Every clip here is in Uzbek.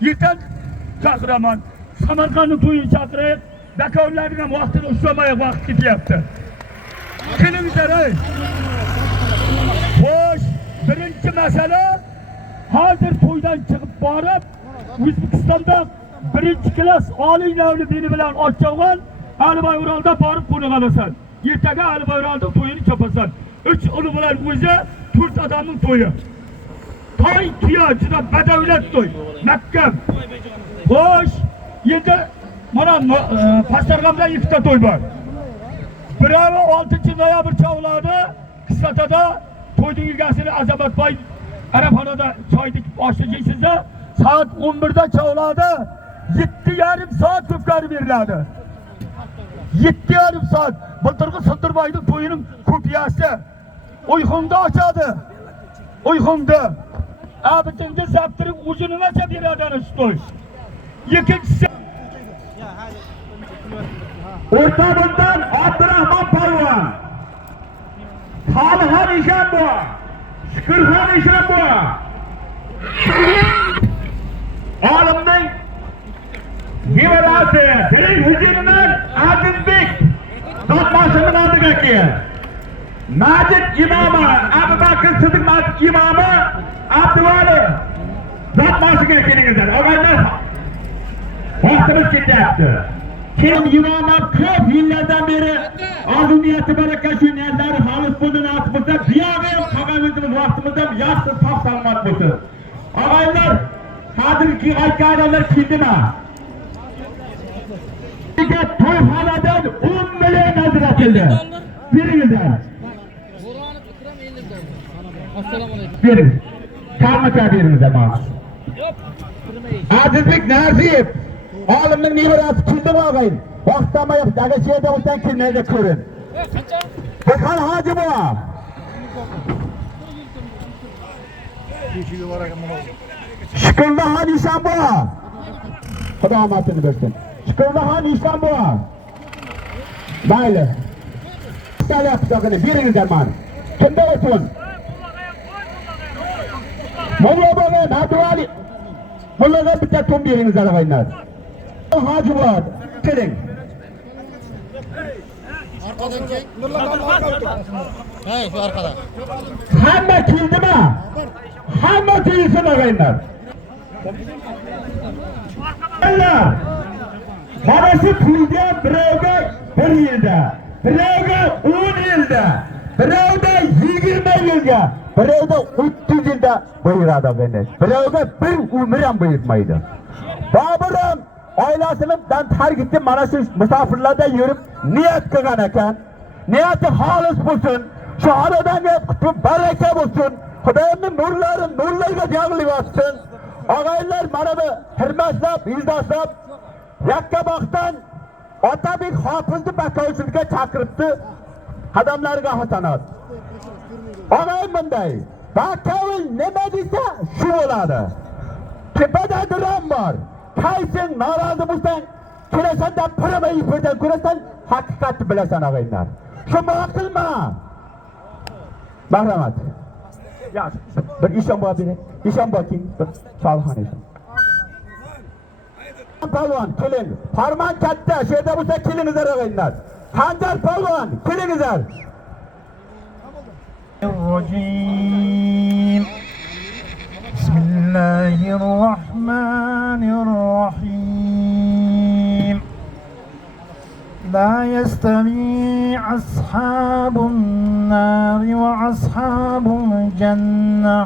Yeter çakıraman. Samarkand'ın toyunu çakırayıp Bekarlarına vaktini uçlamaya vakit gidiyordu. Kilim üzere. Hoş. Birinci mesele hazır toydan çıkıp barıp Özbekistan'da birinci klas Ali Navli beni bilen açacağın Alibay Ural'da barıp bunu kalırsın. Yirtege Alibay Ural'da toyunu çapasın. 3 ulu bulan Uze Türk adamın toyu. Toy tiyacıda bedevlet toy. Mekkem. Hoş. Yedi mana Pastargam'da iftar toy var. Bravo 6. noyabr çavladı. Kısatada toydun ilgasını Azamat Bay Araphanada çaydık başlayacağız. Saat 11'de çavladı. 7,5 saat tüfkari verildi. 7,5 saat. Bıldırgı Sındırbay'ın toyunun kopyası. Uykumda açadı. Uykumda. Abitinci zaptırın ucununa bir adanı toy. İkincisi Ortabından Abdurrahman Palvan, Talhan İşanboğa, Şükürhan İşanboğa, Alım'ın Giverası, Selin Hücün'ün Azizbek, Totmaşı'nın adı bekliyor. Macit İmamı, Abu Bakır Sıdık Macit İmamı, Abdüvali, Totmaşı gerekenizden. O kadar vaktimiz gitti. Kim imamlar 40 yıllardan beri arzu niyeti bereket şu niyetleri halis bulduğunu atmışsa bir ağabeyim kavimizimiz vaktimizden yaşsız saf salmat bulsun. Ağabeyimler hazırki aykayalar kildi mi? Toyhanadan 10 milyon nazır atıldı. Birinizden. Birin. Kalmasa birinizden bana. Azizlik Nazip. Oğlumның nevarasi keldi ağayın. Vaqtama yo'q. Agar yerda o'tdan kelmaydi ko'rin. Bakhan Hoji bova. Shukrulloxon Ishonbova. Xudo omadini bersin. Shukrulloxon Ishonbova. Mayli. Salya pichog'ini beringizlar mana. Kimda o'tin? Molla bola, Nadvali. Mollaga bitta to'n beringizlar og'aylar. Hoji var. Keling. Arkadan keng. Hey, şu arkada. Hamma keldimi? Hamma kelsin og'aylar. Mana shu pulga birovga 1 yilda, birovga 10 yilda, birovga 20 yilga, birovga 30 yilda buyuradi og'aylar. Birovga bir umr ham buyurmaydi. Boburim oilasidan tark etib mana shu musofirlarda yurib niyat qilgan ekan. Niyati xolis bo'lsin. Shu xonadonga qutb baraka bo'lsin. Xudoning nurlari nurlarga yog'ilib olsin. Og'aylar mana bu hurmatlab, ildoslab Yakkabog'dan Otabek Hofizni bakovchilikka chaqiribdi. Qadamlariga hasanat. Og'ay bunday. Bakovul nima desa shu bo'ladi. Tepada dron bor. Qaysin norozi bo'lsang, kelasan deb pirama ipidan ko'rasan, haqiqatni bilasan og'aylar. Shu maqilma. Bahramat. Yaxshi. Bir ishon bor bering. Ishon bor kim? Cholxon ishon. Palvon, keling. Farmon katta, shu yerda bo'lsa kelingizlar og'aylar. Hanjar palvon, kelingizlar. بسم الله الرحمن الرحيم لا يستوي أصحاب النار وأصحاب الجنة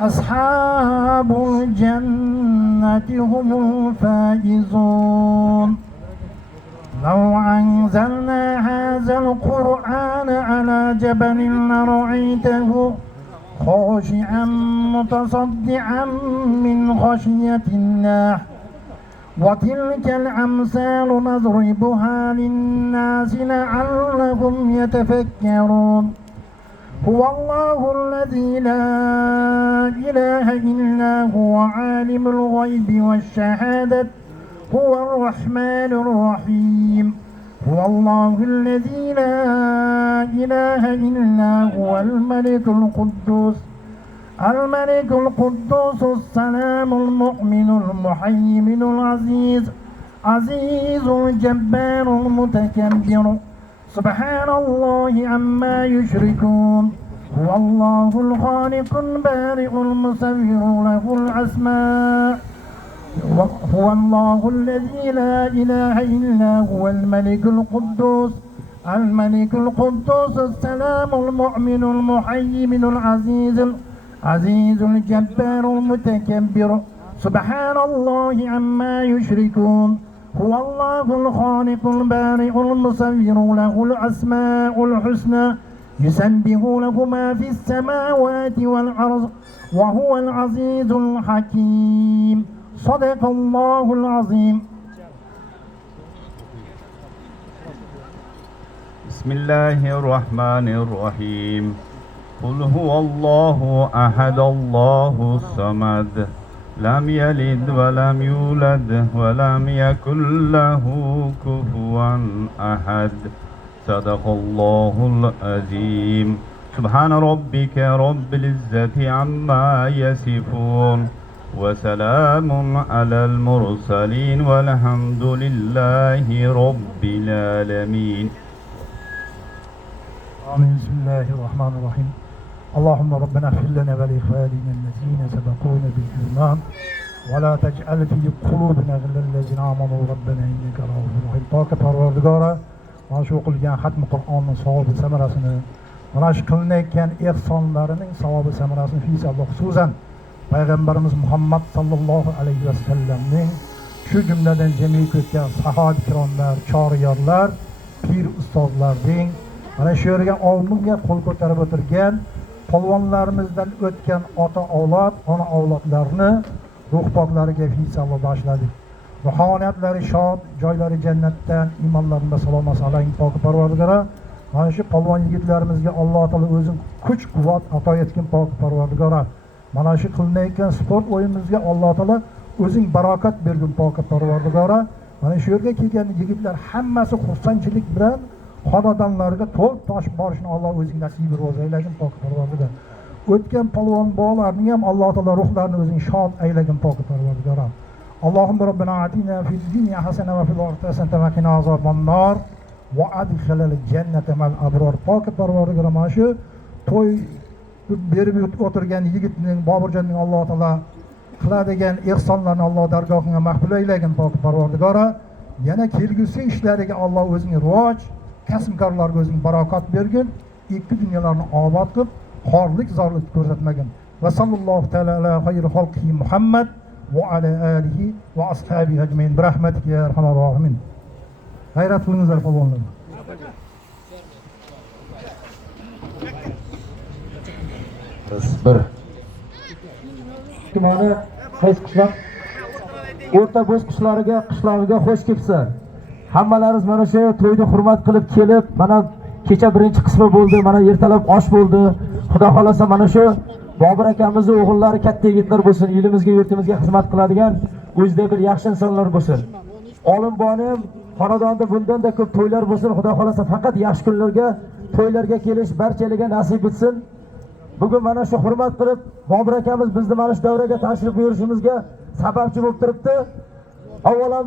أصحاب الجنة هم الفائزون لو أنزلنا هذا القرآن على جبل لرأيته خاشعا متصدعا من خشية الله وتلك الأمثال نضربها للناس لعلهم يتفكرون هو الله الذي لا إله إلا هو عالم الغيب والشهادة هو الرحمن الرحيم هو الله الذي لا إله إلا هو الملك القدوس الملك القدوس السلام المؤمن المهيمن العزيز عزيز الجبار المتكبر سبحان الله عما يشركون هو الله الخالق البارئ المصور له الأسماء هو الله الذي لا إله إلا هو الملك القدوس السلام المؤمن المهيمن العزيز الجبار المتكبر سبحان الله عما يشركون هو الله الخالق البارئ المصور له الأسماء الحسنى يسبح له ما في السماوات والأرض وهو العزيز الحكيم صدق الله العظيم. بسم الله الرحمن الرحيم قل هو الله أحد الله الصمد لم يلد ولم يولد ولم يكن له كفوا أحد صدق الله العظيم سبحان ربك رب العزة عما يصفون وسلام على المرسلين والحمد لله رب العالمين. آمين. بسم الله الرحمن الرحيم. اللهم ربنا اغفر لنا ولإخواننا الذين سبقونا بالإيمان ولا تجعل في قلوبنا غلا للذين آمنوا ربنا إنك رؤوف رحيم. Toki Parvardigora mana shu o'qilgan xatmi Qur'onning savobi samarasini, mana shu qilinayotgan ehsonlarining savobi samarasini fiisalloh xususan Payg'ambarimiz Muhammad sallallohu alayhi vasallamning shu jumladan jamiyat o'tgan sahoba ikromlar, choryorlar, pir ustozlarning mana shu yerga oldinga qo'l ko'tarib o'tirgan polvonlarimizdan o'tgan ota avlod, ona avlodlarni ruh poklariga fiisalloh boshladik. Ruhoniyatlari shod, joylari jannatdan, iymonlarida salomat alayhim poki Parvardigora. Mana shu polvon yigitlarimizga Alloh taolo o'zing kuch-quvvat ato etgan poki Parvardigora. Mana shu qilinayotgan sport o'yinimizga Alloh taolo o'zing barokat bergin poki Parvardigora. Mana shu yerga kelgan yigitlar hammasi xursandchilik bilan xonadonlarga to'lib toshib borishni Alloh o'zing nasib ro'zaylagin poki Parvardigora. O'tgan polvon bolalarning ham Alloh taolo ruhlarini o'zing shod aylagin poki Parvardigora. Allahumma rabbana atina fid dunya hasana va fil akhirati hasanatan wa qina azabannar va adkhilal jannata mal abrar. Poki Parvardigora mana shu to'y berib o'tirgan yigitning Boburjonning Alloh taolo qiladigan ehsonlarni Alloh dargohiga maqbul aylagin poki Parvardigora. Yana kelgusi ishlariga Alloh o'zing rivoj, kasbkorlarga o'zing barokat bergin, ikki dunyolarni obod qilib, xorlik zorlik ko'rsatmagin. Va sallallohu taala ala xayri xalqi Muhammad va ala alihi va ashabihi ajmain bi rahmatika ya arhamar rohimin. G'ayrat qilingizlar polvonlar. Bir tumani qaysi qishloq o'rta bo'z qishlariga xush kelibsan. Hammalaringiz mana shu to'yni hurmat qilib kelib, mana kecha birinchi qismi bo'ldi, mana ertalab osh bo'ldi. Xudo xolasa mana shu Bobur akamizning o'g'illari katta yigitlar bo'lsin, elimizga, yurtimizga xizmat qiladigan o'zida bir yaxshi insonlar bo'lsin. Olimbonim ham xonadonda bundan-da ko'p to'ylar bo'lsin. Xudo xolasa faqat yaxshi kunlarga, to'ylarga kelish barchalarga nasib etsin. Bugun mana shu hurmat qilib Bobur akamiz bizni mana shu davraga tashrif buyurishimizga sababchi bo'lib turibdi. Avvalam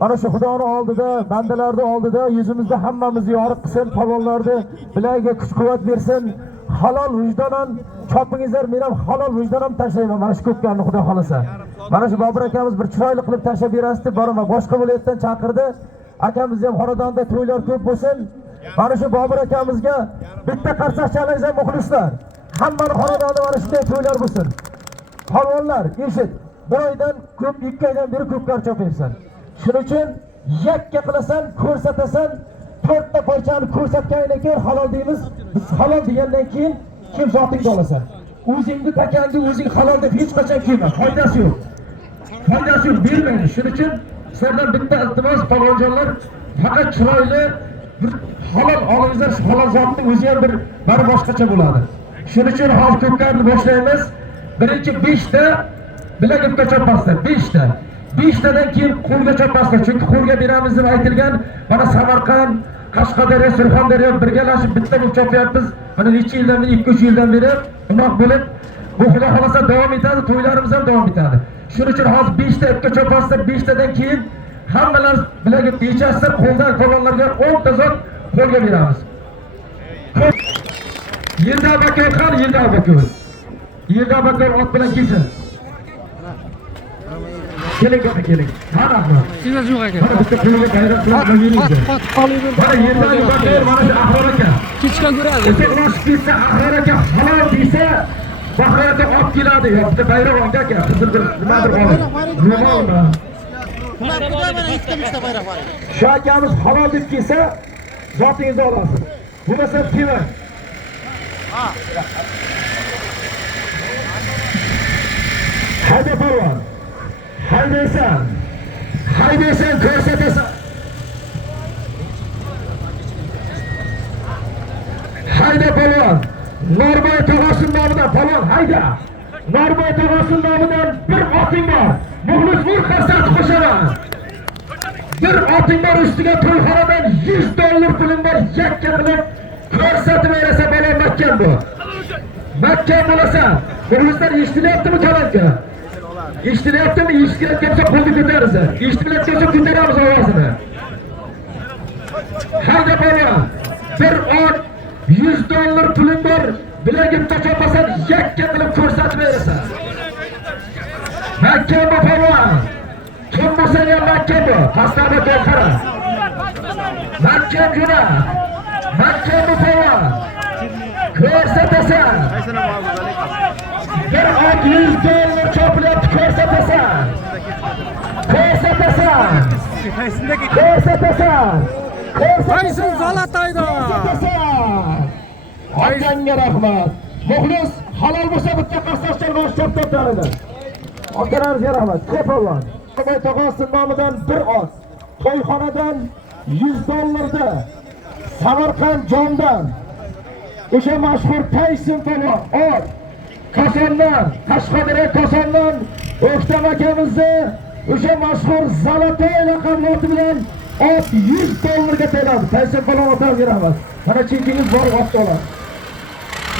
mana shu Xudoning oldida, bandalarning oldida yuzimizda hammamizni yoriq qilsin, polvonlarni bilagiga kuch-quvvat bersin. Halol vijdonan chopingizlar, men ham halol vijdonan tashlayman mana shu ko'pkarni Xudo xolasa. Mana shu Bobur akamiz bir chiroyli qilib tashlab berasiz deb boraman. Boshqa viloyatdan chaqirdi. Akamiz ham xonadonda to'ylar ko'p bo'lsin. Mana shu Bobur akamizga bitta qarsak chalaysiz muxlislar. Hammaning xonadonida mana shunday to'ylar bo'lsin. Polvonlar, eshit. Bir oydan ko'p, 2 oydan beri ko'pkar chopaysan. Shuning uchun yakka qilasan, ko'rsatasan, 4 ta poychani ko'rsatgandan keyin halol deymiz. Biz halol degandan keyin kim zotingni olasan. O'zingni takandi o'zing halol deb hech qachon kiyma. Foydasi yo'q. Foydasi yo'q, bermaydi. Shuning uchun sizlardan bitta iltimos polvonjonlar, faqat chiroyli bir halol olingizlar. Shu halol zotning o'zi ham bir boshqacha bo'ladi. Shuning uchun hozir ko'pkarni boshlaymiz. Birinchi 5 ta bilagimga chopasizlar. 5 ta. 5 tadan keyin qo'lga chopasizlar. Chunki qo'lga beramiz deb aytilgan. Mana Samarqand, Qashqadaryo, Surxondaryo birgalashib bitta bo'lib chopyapmiz. Mana necha yildan beri, 2-3 yildan beri unoq bo'lib Bu xudo xolasa davom etadi, to'ylarimiz ham davom etadi. Shuning uchun hozir 5 ta ipga chopasizlar, 5 tadan keyin hammalar bilaga yechasizlar, qo'ldan qolganlarga 10 ta zot qo'lga beramiz. Yerda bakar qani, yerda bakar. Yerda bakar ot bilan kelsin. Keling, keling. Mana rahmat. Siz yo'q aka. Mana bitta qo'lga bayroq bilan yuribdi. Mana yerda bakar, mana shu Ahror aka. Kechgan ko'radi. O'sha kelsa Ahror aka halol desa, Bahroyga ot keladi. Yo, bitta bayroq oldi aka. Qizil bir nimadir oldi. Ro'molmi? Mana ikkita bayroq bor. Shu akamiz halol deb kelsa, zotingizni olasiz. Bo'lmasa kelmang. Hayda polvon. Haydaysan, ko'rsatasan. Hayda polvon. Norboy tog'asi nomidan polvon hayda. Norboy tog'asi nomidan bir oting bor. Muxlis vur qarsat qo'shaman. Bir oting bor, ustiga to'yxonadan $100 pulim bor, yakka qilib ko'rsatib berasa polvon makkan bu. Makkan bo'lasan. Muxlislar eshitilyaptimi kalanka? Eshitilyaptimi? Eshitayotgan bo'lsa qo'lni ko'tarasiz. Eshitilayotgan bo'lsa ko'taramiz ovozini. Hayda polvon. Bir ot $100 pulim bor, bilagimda chopasan, yakka qilib ko'rsatib berasan. Makkan bu polvon. Kim bo'lsa ham makkan bu. Pastda qara. Makkan juna. Makkan bu polvon. Ko'rsatasan. Bir ot $100 chopilyapti, ko'rsatasan. Qaysi Zolotayda? Otangga rahmat. Muxlis halol bo'lsa bitta qastoqchani bosh choptiradi. Otalaringizga rahmat. Ko'polvon. Qo'y tog'asi nomidan bir ot. To'yxonadan $100 da. Samarqand Jondan. O'sha mashhur Tayson polvon ot. Kosondan, Qashqadaryo Kosondan O'ktam akamizni o'sha mashhur Zolotoy laqabli oti bilan ot $100 ga to'ladi. Tayson polvon otamga rahmat. Mana chekiniz bor otni oladi.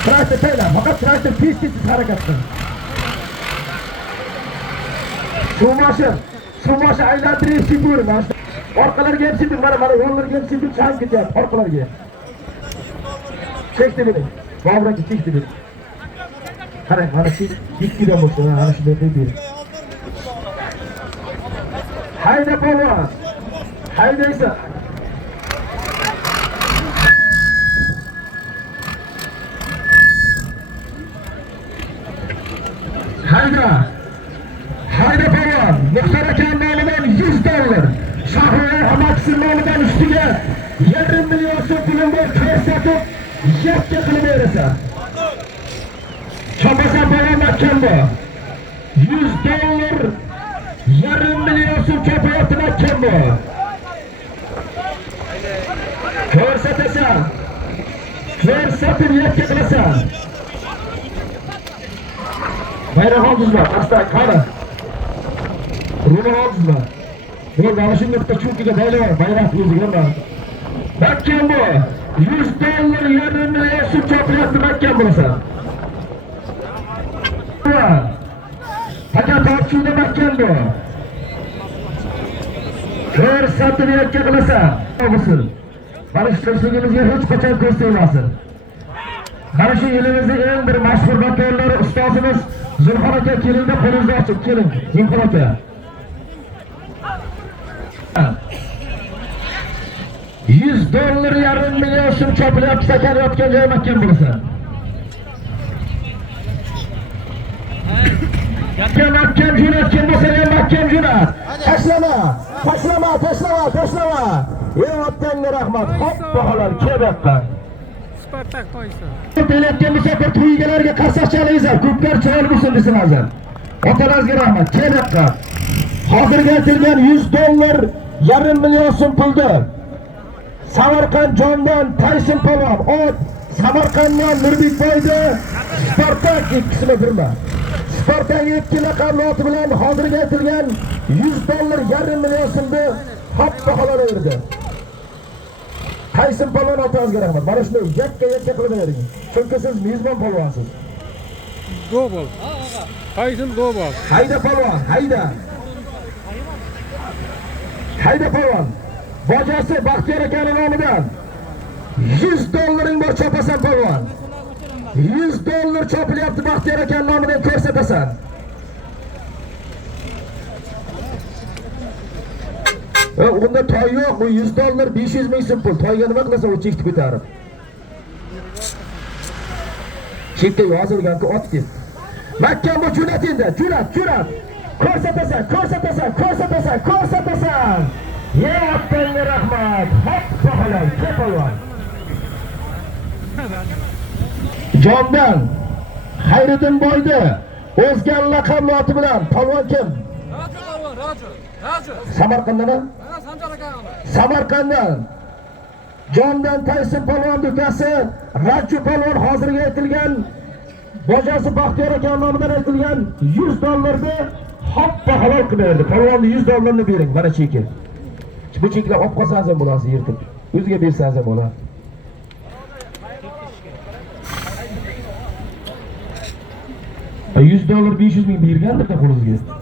Traktor taylar, faqat traktor tez harakat qiladi. Suv mashi aylantirib sipurman. Orqalarga ham sipib, mana yo'llarga ham sipib chang ketyapti orqalarga. Chekdi beni. Bovraki chekdi beni. Qarang, mana shu 2 dan bo'lsa, mana shunday qilib bering. Hayda polvon. Haydaysa. Hayda polvon. Muxtar aka nomidan $100. Shahriyor Hamaksi nomidan ustiga 1,5 million so'm pulim bor, ko'rsatib yakka qilib berasan. Chopasan polvon makkan bu. $100, 1,5 million so'm chopayapti makkan bu. Ko'rsatasan. Ko'rsatib yakka qilasan. Bayroq oldingizmi? Asta qara. Ruma oldingizmi? Bu mana shunday bitta chunkiga bayroq, bayroq o'ziga bor. Makkan bu. $100, 1,5 million so'm chopayapti makkan bo'lasan. Aka tortishuvda makkan bu. Ko'rsatib yakka qilasan. Bo'lsin. Mana shu tirishligimizga hech qachon ko'z tegmasin. Mana shu elimizning eng bir mashhur bakonlari ustozimiz Zulxon aka kelingda qo'lingizni ochib keling. Zulxon aka. $100, 1,5 million so'm chopilyapti sakan yotgan joy makkan bo'lasan. Makkan jo'nat, kim bo'lsa ham makkan jo'nat. Tashlama. Ey otangga rahmat. Hoppa halol kebaqqa. Spartak to'ysa. Kelayotgan musafir to'ygalarga qarsak chalaysiz. Ko'pkar chiroyli bo'lsin desinlar. Otalaringizga rahmat. Kebaqqa. Hozirga aytilgan $100, 1,5 million so'm puldi. Samarqand Jondan Tayson polvon ot. Samarqanddan Nurbekboyda Spartak ikkisini birma. Spartak 2 laqabli oti bilan hozirga aytilgan $100, 1,5 million so'mni hoppa halol berdi. Tayson polvon otangizga rahmat. Mana shunday yakka qilib bering. Chunki siz mezbon polvonsiz. Dobol. Tyson Dobol. Hayda polvon, hayda. Hayda polvon. Bojosi Baxtiyor akaning nomidan $100 bor chopasan polvon. $100 chopilyapti Baxtiyor akaning nomidan ko'rsatasan. Unda toy yo'q, bu $100 500 ming so'm pul. Toyga nima qilasan u chekni ko'tarib? Chekka yozilgan-ku ot deb. Makkan bu jo'nat endi, jo'nat. Ko'rsatasan. Ya Abdullah rahmat. Hop baholang, kepolvon. Jondan Xayriddin boydi. O'zgan laqab oti bilan polvon kim? Raju. Samarqanddan? Sanjar aka. Samarqanddan. Jondan Tyson polvon ukasi Raju polvon hozirga aytilgan bojosi Baxtiyor aka nomidan aytilgan $100 hoppa halol qilyapti. Polvonni $100 bering, mana cheki. Bu cheklar olib qolsangiz ham bo'ladi, yirtib. O'ziga bersangiz ham bo'ladi. $100 500 ming bergandir-da qo'lingizga.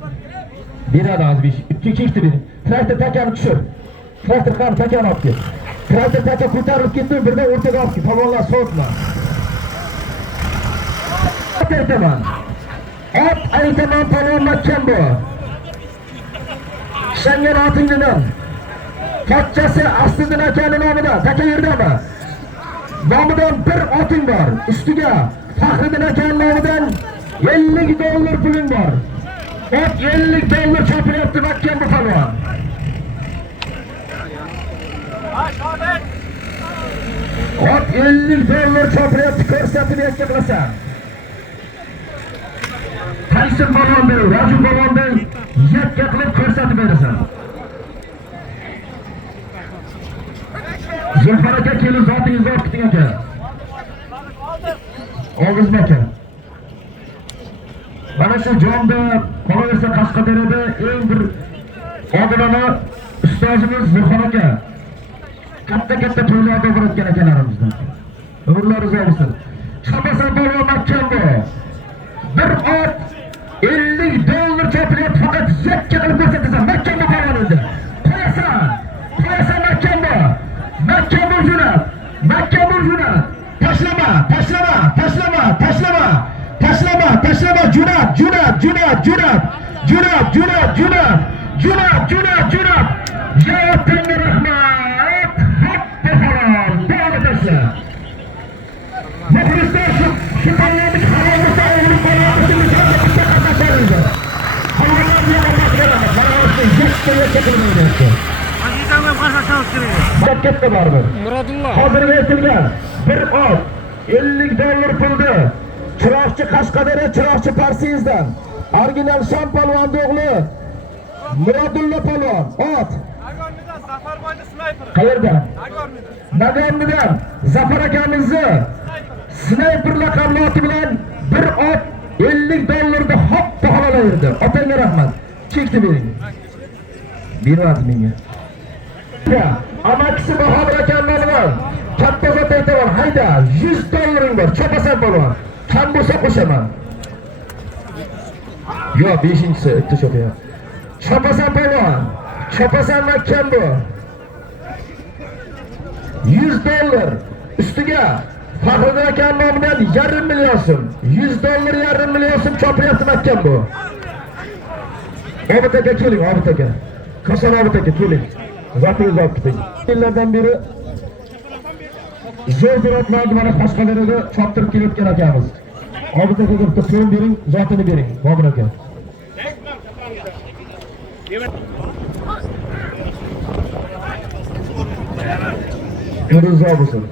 Beradi az 5. Ikki chekdi bering. Traktor takani tushir. Traktor qani takani olib ket. Traktor taka ko'tarilib ketdi, birdan o'rtaga olib ket. Polvonlar so'tma. Aytaman. Aytaman polvon Makkan bu. Shangan otingdan. Pochchasi Asliddin akaning nomidan, taka yerdami? Nomidan bir oting bor. Ustiga Faxriddin akaning nomidan $50 puling bor. Ot $50 chopilyapti Makkan bu polvon. Ot $50 chopilyapti, ko'rsatib yakka qilasan. Tyson polvonda, Raju polvonda yakka qilib ko'rsatib berasan. Zulfar aka kelin zotingizni olib keting aka. Oldingizmi aka? Mana shu jonda qolaversa Qashqadaryoda eng bir odilona ustozimiz Zulfar aka. Katta to'ylarda bo'layotgan akalarimizdan. Umrlari uzoq bo'lsin. Chopasan polvon Makkan bu. Bir ot $50 chopilyapti, faqat yakka qilib ko'rsatasan. Makkan bu polvon endi. Qo'yasan Makkan bu. Makkan jo'nat. Tashlama. Jo'nat. Ya Abdullah rahmat. Hoppa halol. Davom etashla. Muxlislar shu polvonni qarorga olib Murodulloh. Hozirga aytilgan bir ot $50 puldi. Chiroqchi Qashqadaryo, Chiroqchi Parsiyizdan. Original Sham polvon o'g'li Murodulloh polvon ot. Nagornidan Zafarboyni snayper. Qayerdan? Nagornidan. Zafar akamizni snayper laqabli oti bilan bir ot $50 hoppa halolayirdi. Otangga rahmat. Chekdi bering. Bermadi menga. Amakisi Bahodir akam nomidan katta zot aytaman, hayda $100 bor, chopasan polvon. Kam bo'lsa qo'shaman. Yo, 5-inchisi bitta chopayapti. Chopasan polvon. Chopasan Makkan bu. $100 ustiga Faxriddin akam nomidan $500 million so'm. $100 $500 million so'm chopayapti Makkan bu. Obid aka keling, Obid aka. Kosan Obid aka keling. Zotingizni olib keting. Yillardan beri zo'rotlarni mana Qashqadaryoda choptirib kelayotgan akamiz. Obid aka bitta so'm bering, zotini bering, Bobur aka. Rizo bo'lsin.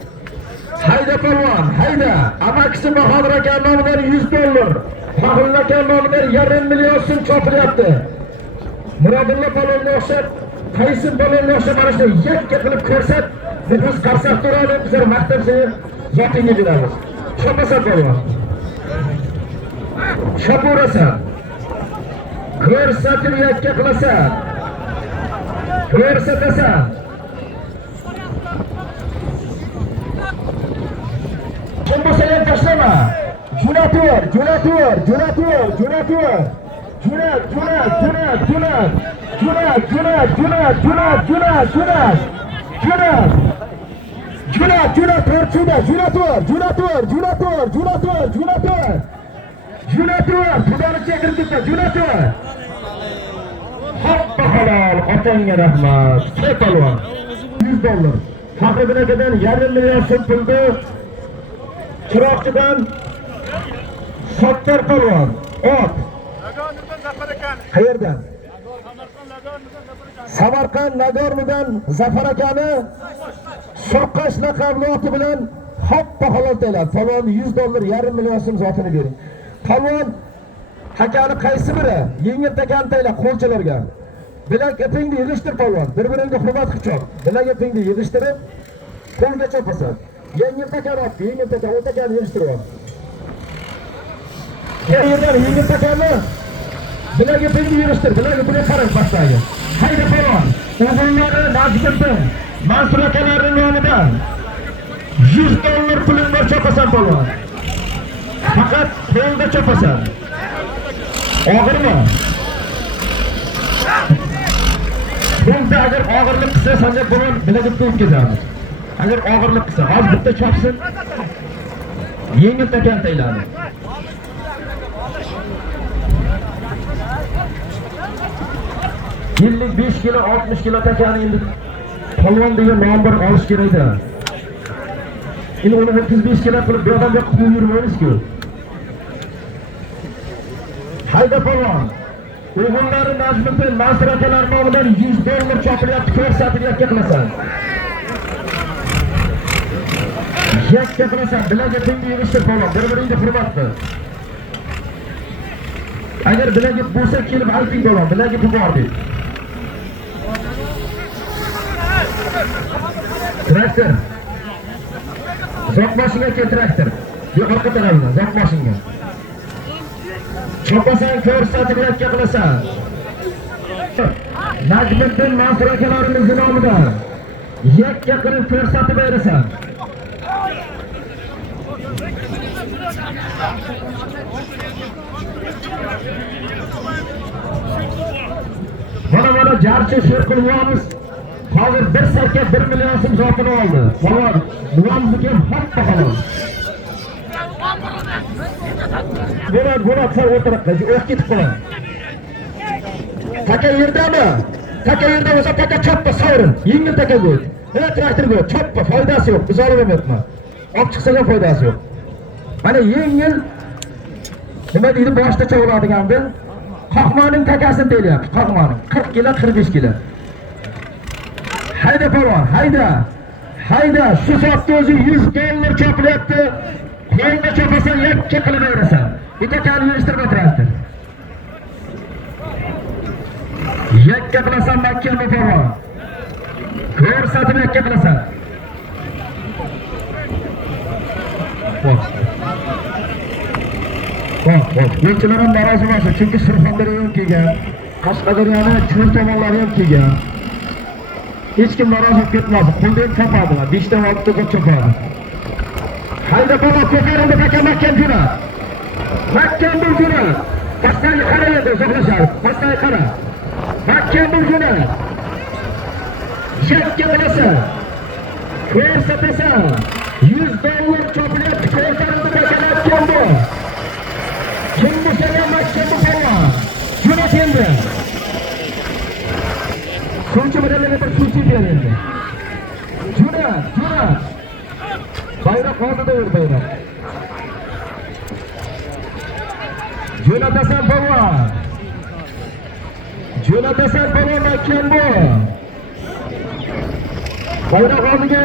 Hayda polvon, hayda. Amakisi Bahodir aka nomidan $100. Faxrulla aka nomidan $500 million so'm chopilyapti. Murodulloh polvonga o'xshab, Tyson polvonga o'xshab mana shu yakka qilib ko'rsat. Biz qarsak turamiz, bizlar maqtab seni zotingga beramiz. Chopasan polvon. Chopurasan. Ko'rsatib yakka qilasan. Ko'rsatasan. Kim bo'lsa ham tashlama. Jo'nataver, jo'nataver, jo'nataver, jo'nataver. Jo'nat, jo'nat, jo'nat, jo'nat. Jo'nat, jo'nat, jo'nat, jo'nat, jo'nat, jo'nat. Jo'nat. Jo'nat, jo'nat, tortida, jo'nataver, jo'nataver, jo'nataver, jo'nataver, jo'nataver. Jo'nataver, xudoni chaqirib ketdi, jo'nataver. Hoppa halol, otangga rahmat. Kepalon. $100. Faxriddin akadan yarim million so'm pulni chiroqchidan Sattar polvon. Ot. Qayerdan? Samarqand Nagornidan Zafar akani So'qqash laqabli oti bilan hoppa halol taylab. Polvon $100, yarim million so'm zotini bering. Polvon hakani qaysi biri? Yengil takani taylab qo'lchalarga. Bilak ipingni yig'ishtir polvon. Bir-biringga hurmat qilchoq. Bilak ipingni yig'ishtirib, qo'lga chopasan. Yengil takani ot, yengil takani, o takani yig'ishtirib. Yerdan yengil takani bilak ipingni yig'ishtir, bilak ipini qarang pastdagi. Hayda polvon. O'g'illari Najmiddin, Mansur akalarning nomidan $100 puling bor chopasan polvon. Faqat qo'lda chopasan. Og'irmi? Bunda agar og'irlik qilsa, sanga bo'lgan bilagitni o'tkazamiz. Agar og'irlik qilsa, hozir bitta chopsin. Yengil takan tayladi. Yillik 5 kilo, 60 kilo takani endi polvon degan nom bir olish kerak-da. Endi uni 35 kilo qilib bu odamga qo'yib yurmaymiz-ku. Hayda polvon. O'g'illari Najmiddin, Mansur akalar nomidan $100 chopilyapti, ko'rsatib yakka qilasan. Yakka qilasan, bilagi tengga yig'ishtir polvon, bir-biringga hurmat qil. Agar bilagi bo'lsa kelib ayting polvon, bilagi bor deb. Traktor. Zot mashinaga kel traktor. Bu orqa tarafdan zot mashinaga. Chopasan, ko'rsatib yakka qilasan. Najmiddin Mansur akalarimizning nomidan yakka qilib ko'rsatib berasan. Mana jarchi Sherqulvonimiz hozir bir sarka 1 million so'm zotini oldi. Polvon, bularniki hoppa halol. Bular sal o'tiribdi, o'q ketib qoladi. Taka yerdami? Taka yerda bo'lsa taka choppa savrin, yengil taka qo'y. Traktor qo'y, choppa, foydasi yo'q, biz olib olmayapman. Olib chiqsaga foydasi yo'q. Mana yengil nima deydi, boshda chavladiganda qoqmoning takasini deyapti, qoqmoning 40 kilo, 45 kilo. Hayda polvon, hayda. Hayda, shu soatda o'zi $100 chopilyapti. Qo'lga chopasan, yakka qilib berasan. Bitta kani yig'ishtirib o'tiradi. Yakka qilasan, makkani polvon. Ko'rsatib yakka qilasan. Xo'p. Yo'lchilar ham norozi bo'lsa, chunki Surxondaryo ham kelgan, Qashqadaryoning cho'l tomonlari ham kelgan. Hech kim norozi bo'lib ketmadi. Qo'lda ham chopadilar, 5 ta 6 ta chopadi. Hayda polvon, ko'tarildi makkan jura. Makkan bu jura. Pastga qaraydi, uzoqlashadi. Pastga qara. Makkan bu jura. Yakka qilasan. Ko'rsatasan. $100 chopilyapti, ko'tarildi makkan bu. Kim bo'lsa makkan bu polvon. Jura endi. Shuncha millimetr suvchi berildi. Jura. Bayroq oldida yur, bayroq. Jo'natasan polvon. Makkan bu. Bayroq oldiga.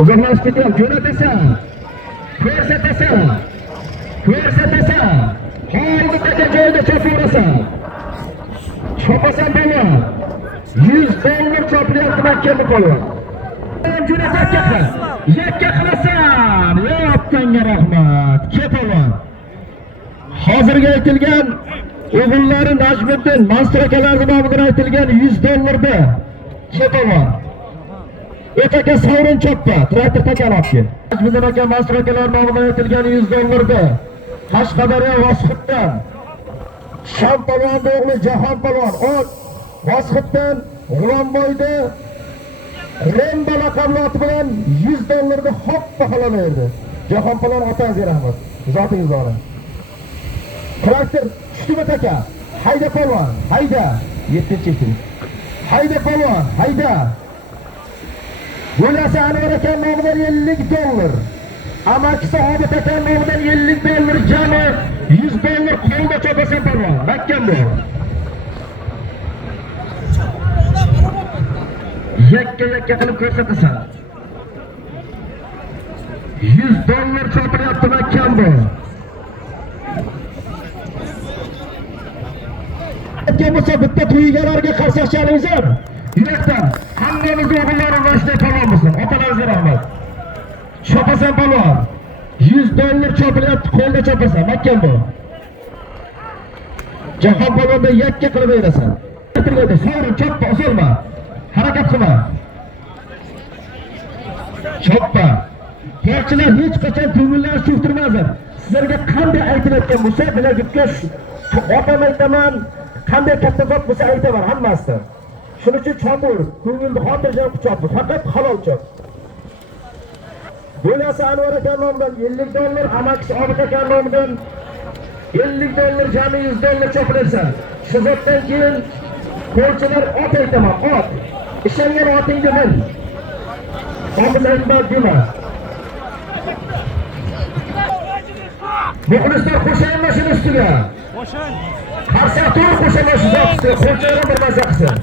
Uzoqlashib ketyapti, jo'natasan. Ko'rsatasan. Holda taka joyda chopirasan. Chopasan polvon. $100 chopilyapti makkan bu polvon. Yakka qilasan. Yaptanga rahmat. Kepolvon. Hozirga aytilgan o'g'illari Najmiddin, Mansur akalarning nomidan aytilgan $100 da. Kepolvon. O'taka Sovrin choppa, traktor takalabki. Majnun aka, Mas'ud akalar nomidan aytilgan 100 dollarda Qashqadaryo Vosxitdan Shampalvon o'g'li Jahon Palvon ot Vosxitdan G'ulomboyda Remba laqabli oti bilan 100 dollarga hop baholanadi. Jahon Palvon otangizga rahmat. Zotingiz bor. Traktor Shuhmat aka, hayda Palvon, hayda. 7-chi. Hayda Palvon, hayda. Bo'lasa Anvar aka nomidan 50 dollar. Amakisi Obid aka nomidan 50 dollar jami 100 dollar qo'lda chopasan Palvon. Makkan bu. Yakka qilib ko'rsatasan. 100 dollar chopiryapti Makkan bu. Aka bo'lsa bitta to'ygalarga qarshi chalingiz. Yurakdan hammamiz o'g'illari vashday Palvon bo'lsin. Otalaringizga rahmat. Chopasan Palvon. 100 dollar chopiryapti, qo'lda chopasan. Makkan bu. Jahon Palvonda yakka qilib berasan. Aytilganda sovrin choppa, usulma. Harakat qilma. Choppa. Yo'qchilar hech qachon ko'ngillar cho'ktirmazlar. Sizlarga qanday aytilayotgan bo'lsa, bilagimga otam aytaman, qanday katta zot bo'lsa aytaman hammasidan. Shuning uchun chopur, ko'ngilni xotirjam chopur, faqat halol chop. Bo'lasa Anvar aka nomidan 50 dollar, amakisi Obid aka nomidan 50 dollar, jami 100 dollar chopilasan. Shu zotdan keyin qo'lchilar ot aytaman, ot. Ishongan otingni bil. Omiz aytma dema. Muxlislar qo'shaymi shuni ustiga? Qo'shin. Qarsa to'g'ri qo'shaman shu zotga, qo'lchilar bir mazza qilsin.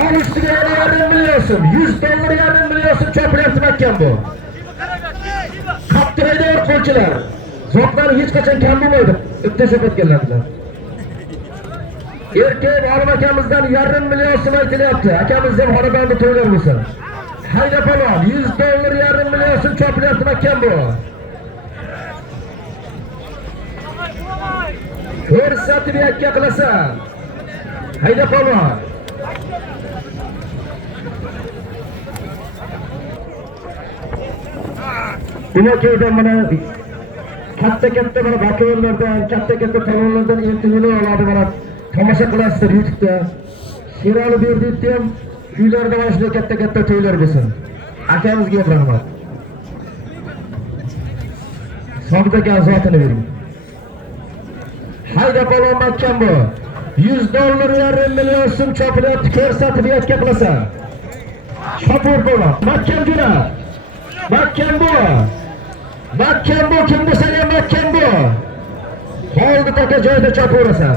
Ol ustiga yana 1 million so'm, 100 dollar 1 million so'm chopilyapti Makkan bu. Qaptiraydilar qo'lchilar. Zotlar hech qachon kam bo'lmaydi. Bitta shopatganlardilar. Erkak Olim akamizdan 1,5 million so'm aytilyapti. Akamiz ham xonadonda to'ylar bo'lsin. Hayda Palvon, 100 dollar 1,5 million so'm chopilyapti Makkan bu. Ko'rsatib yakka qilasan. Hayda Palvon. Umakayda mana katta mana bakovlardan, katta talonlardan intervyular oladi mana tomosha qilasizlar YouTube'da. Sherali Berdiyevni ham uylarda mana shunday katta to'ylar bo'lsin. Akamizga ham rahmat. Sobit aka zotini bering. Hayda Palvon Makkan bu. 100 dollar 1,5 million so'm chopilyapti, ko'rsatib yakka qilasan. Chopur Palvon. Makkan juna. Makkan bu. Makkan bu, kim bo'lsa ham Makkan bu. Qoldi taka joyda chopurasan.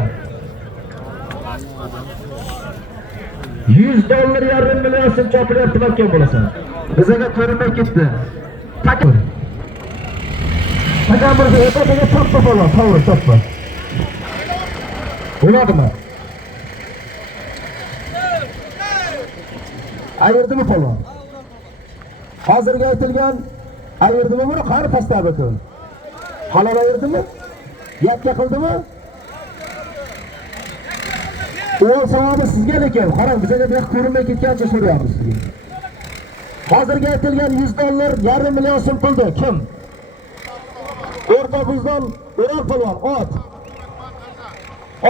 100 dollar 1,5 million so'm chopilyapti Makkan bo'lasan. Bizga ko'rinmay ketdi. Taka. Taka bir o'rtaga choppa Palvon, to'g'ri choppa. Bo'ladimi? Ayırdimi Palvon? Hozirga aytilgan ayırdimi buni? Qari pastda bakon. Halol ayırdimi? Yakka qildimi? O'l savobi sizga lekin, qarang, bizga bu ko'rinmay ketgancha so'rayapmiz sizga. Hozirga aytilgan 100 dollar 1,5 million so'm puldi. Kim? O'rta Buzdan O'ral Palvon, ot.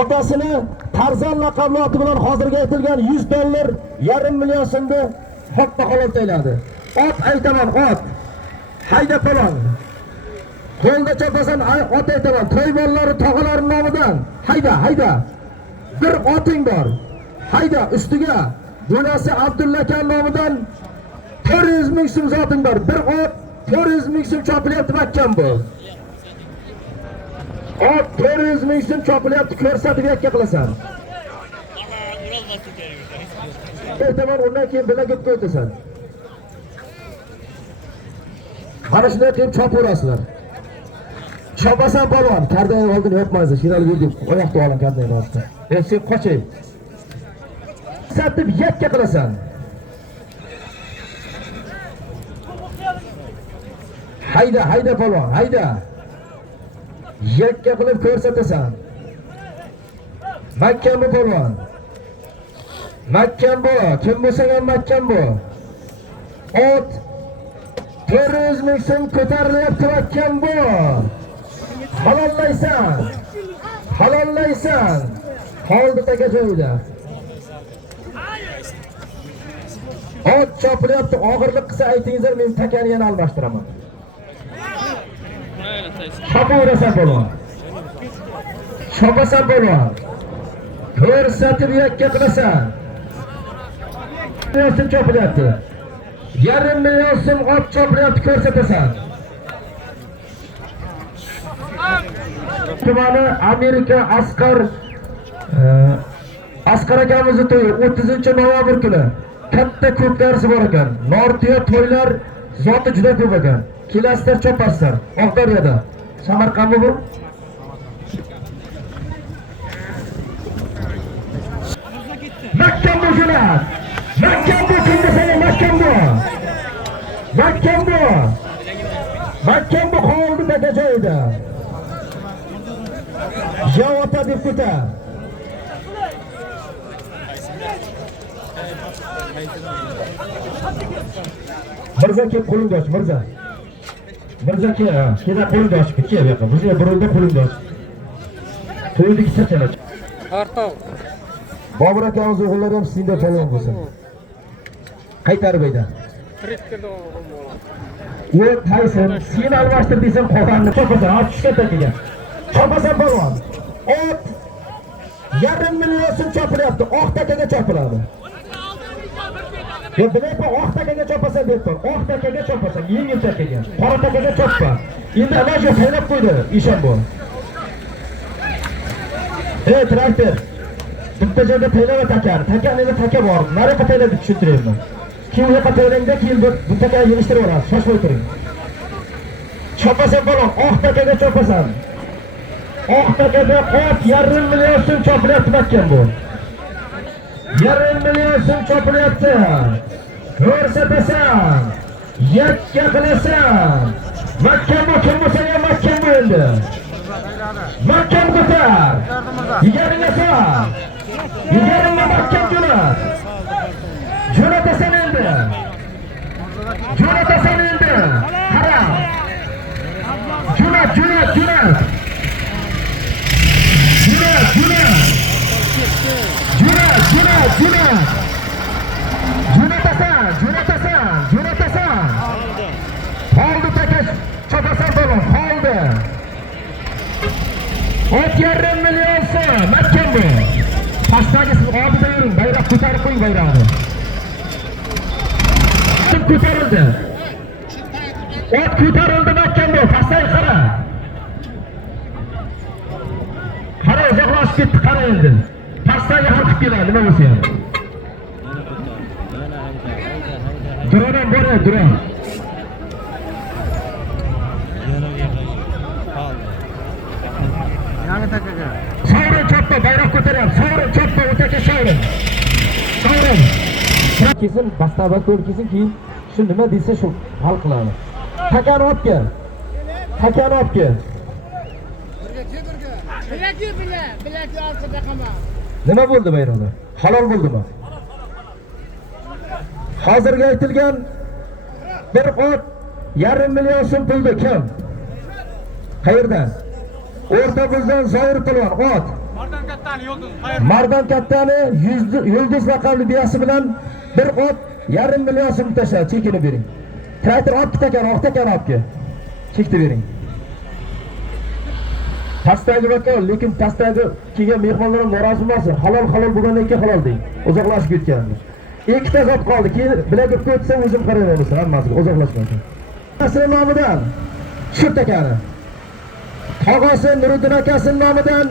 Otasini Tarzan laqabli oti bilan hozirga aytilgan 100 dollar 1,5 million so'mni hatto halol tayladi. Ot aytaman, ot. Hayda Palvon. Qo'lda chopasan, ot aytaman. To'y bolalari, tog'alari nomidan. Hayda. Bir oting bor. Hayda, ustiga bo'lasi Abdulla aka nomidan 400 ming so'm zoting bor. Bir ot 400 ming so'm chopilyapti Makkan bu. Ot 400 ming so'm chopilyapti, ko'rsatib yakka qilasan. Aytaman, undan keyin bilagib qo'ytasan. Mana shunday qilib chopaverasizlar. Chopasan Palvon, karday oldin yopmaysiz. Sherali Berdiev oyoqda olin karday ostida. Sen qochay. Satib yakka qilasan. Hayda Palvon, hayda. Yakka qilib ko'rsatasan. Makkan bu Palvon. Makkan bu, kim bo'lsa ham Makkan bu. Ot 400 ming so'm ko'tarilyapti vakkan bu. Halollaysan. Halollaysan. Qoldi taka joyida. Ot chopilyapti. Og'irlik qilsa aytingizlar, men takani yana almashtiraman. Chopaversan bo'ladi. Chopasan bo'ladi. Ko'rsatib yakka qilasan. Million so'm chopilyapti. Yarim million so'm ot chopilyapti, ko'rsatasan. Tumani Amerika Asqar akamizni to'yi 30-noyabr kuni. Katta ko'klarisi bor ekan. Nortiya to'ylar zoti juda ko'p ekan. Kelasizlar, chopasizlar. Oqdaryoda. Samarqandmi bu? Mahkam bu jo'nat. Mahkam bu kimdesang, mahkam bu. Mahkam bu. Mahkam bu qoldi taka joyida. Javota deputat. Mirza kelib qo'lingni och, Mirza. Mirza kel, kela qo'lingni ochib ket, kel bu yoqqa. Bizga birovda qo'lingni och. To'ydagi chachana. Artov. Bobur akamiz o'g'illari ham sizda polvon bo'lsin. Qaytarib ayda. U Tayson, sen almashtir desam qolganini chopasan, ot tushga takiga. Chopasan polvon. Ot yarim million so'm chopilyapti, oq takaga chopiladi. Yo bilaypa oq takaga chopasan debdi. Oq takaga chopasan, yengil takaga. Qora takaga choppa. Endi amajo qaylab qo'ydi Ishonbo. Traktor. Bitta joyda taylava takani. Takanida taka bor. Nariga taylab tushuntirayman. Keyin u yoqqa taylangda, keyin bu takani yig'ishtirib olasiz. Shoshmay turing. Chopasan bo'lon, oq takaga chopasan. Oq takaga ot yarim million so'm chopilyapti bakkan bu. Yarim million so'm chopilyapti. Ko'rsatasan. Yakka qilasan. Mahkam bu kim bo'lsa ham mahkam bu endi. Mahkam ko'tar. Yigaringasa. Yigaringga mahkam jo'nat. Jo'natasan endi. Jo'natasan endi. Qara. Jo'nat. Jo'natasan. Qoldi taka chopasan bo'lon, qoldi. Ot yarim million so'm, mahkam bu. Pastdagi siz obida yuring, bayroq ko'tarib qo'ying bayrog'ini. Kim ko'tarildi? Ot ko'tarildi, mahkam bu. Pastdagi qara. Qara, uzoqlashib ketdi, qara endi. Pastdagi ham keladi, nima bo'lsa ham. Duron bor, duron. Sovrin choppa, bayroq ko'taryapti. Sovrin choppa, o'taka sovrin. Sovrin. Kesin bastaba ko'r kesin, keyin shu nima desa shu hal qiladi. Takani olib kel. Takani olib kel. Bilak orqada qama. Nima bo'ldi bayroqda? Halol bo'ldimi? Hozirga aytilgan bir ot yarim million so'm puldi kim? Qayerdan? O'rta bizdan Zoir polvon ot. Mardan kattani Yulduz. Mardan kattani Yulduz raqamli biyasi bilan bir ot yarim million so'm tashlab chekini bering. Traktor olib takani, oq takani olib kel. Chekdi bering. Pastdagi vakol, lekin pastdagi kelgan mehmonlar norozi bo'lsin. Halol bo'lgandan keyin halol deng. Uzoqlashib ketgandir. Ikkita zot qoldi. Keyin bilagib ko'tsa o'zim qarayveramiz hammasiga, uzoqlashmaydi. Asli nomidan shu takani. Tog'asi Nuriddin akasi nomidan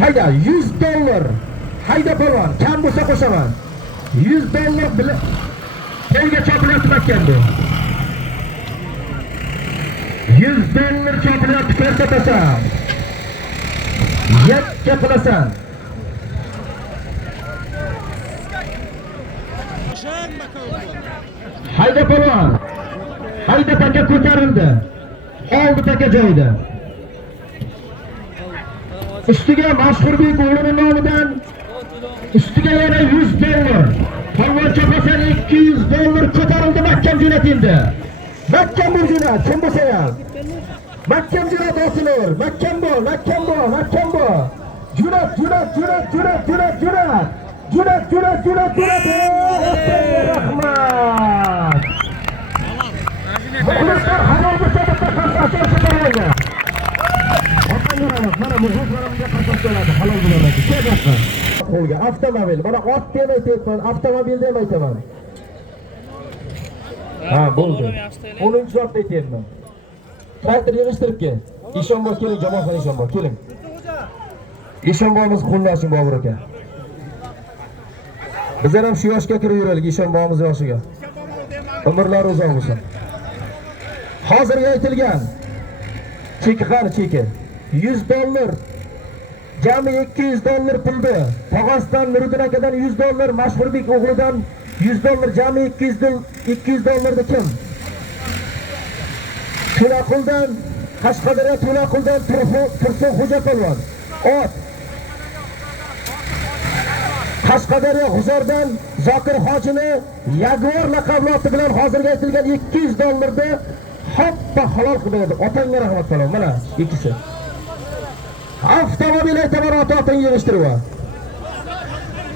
hayda $100. Hayda polvon, kam bo'lsa qo'shaman. $100 bilan qo'lga chopilyapti makkan bu. $100 chopilyapti, ko'rsatasan. Yakka qilasan. Hayda polvon. Hayda taka ko'tarildi. Oldi taka joyida. Ustiga mashhurbek o'g'lining nomidan ustiga yana $100. Polvon chopasan $200 ko'tarildi makka jo'nat endi. Mahkam bo'l jo'nat, kim bo'lsa ham. Mahkam jo'nat Otinur, mahkam bo'l. Jo'nat. Rahmat. Muxlislar halolga sababda qassob chiqaradi. Mana muxlislarimga qassob bo'ladi, halol bo'ladi. Kelmoqda. Qo'lga avtomobil, mana ot deb aytyapman, avtomobil deb aytaman. Ha, bo'ldi. 10-zotda aytyapman. Traktor yig'ishtirib kel. Eshonboy keling, Jamolxon Eshonboy keling. Eshonboyimiz qo'llashing Bobur aka. Bizlar ham shu yoshga kirib yuraylik, Eshonboyimiz yoshiga. Umrlari uzoq bo'lsin. Hozirga aytilgan cheki qani cheki? $100. Jami $200 puldi. Tog'asidan Nuriddin akadan $100, Mashhurbek o'g'lidan $100, jami $200 kim? To'laquldan, Qashqadaryo To'laquldan Tursun Xo'japolvon. Ot. Qashqadaryo G'uzordan Zokir Hojini Jaguar laqabli oti bilan hozirga aytilgan $200 da hoppa halol qildi. Otangga rahmat salom. Mana ikkisi. Avtomobil aytaman otang yig'ishtirib.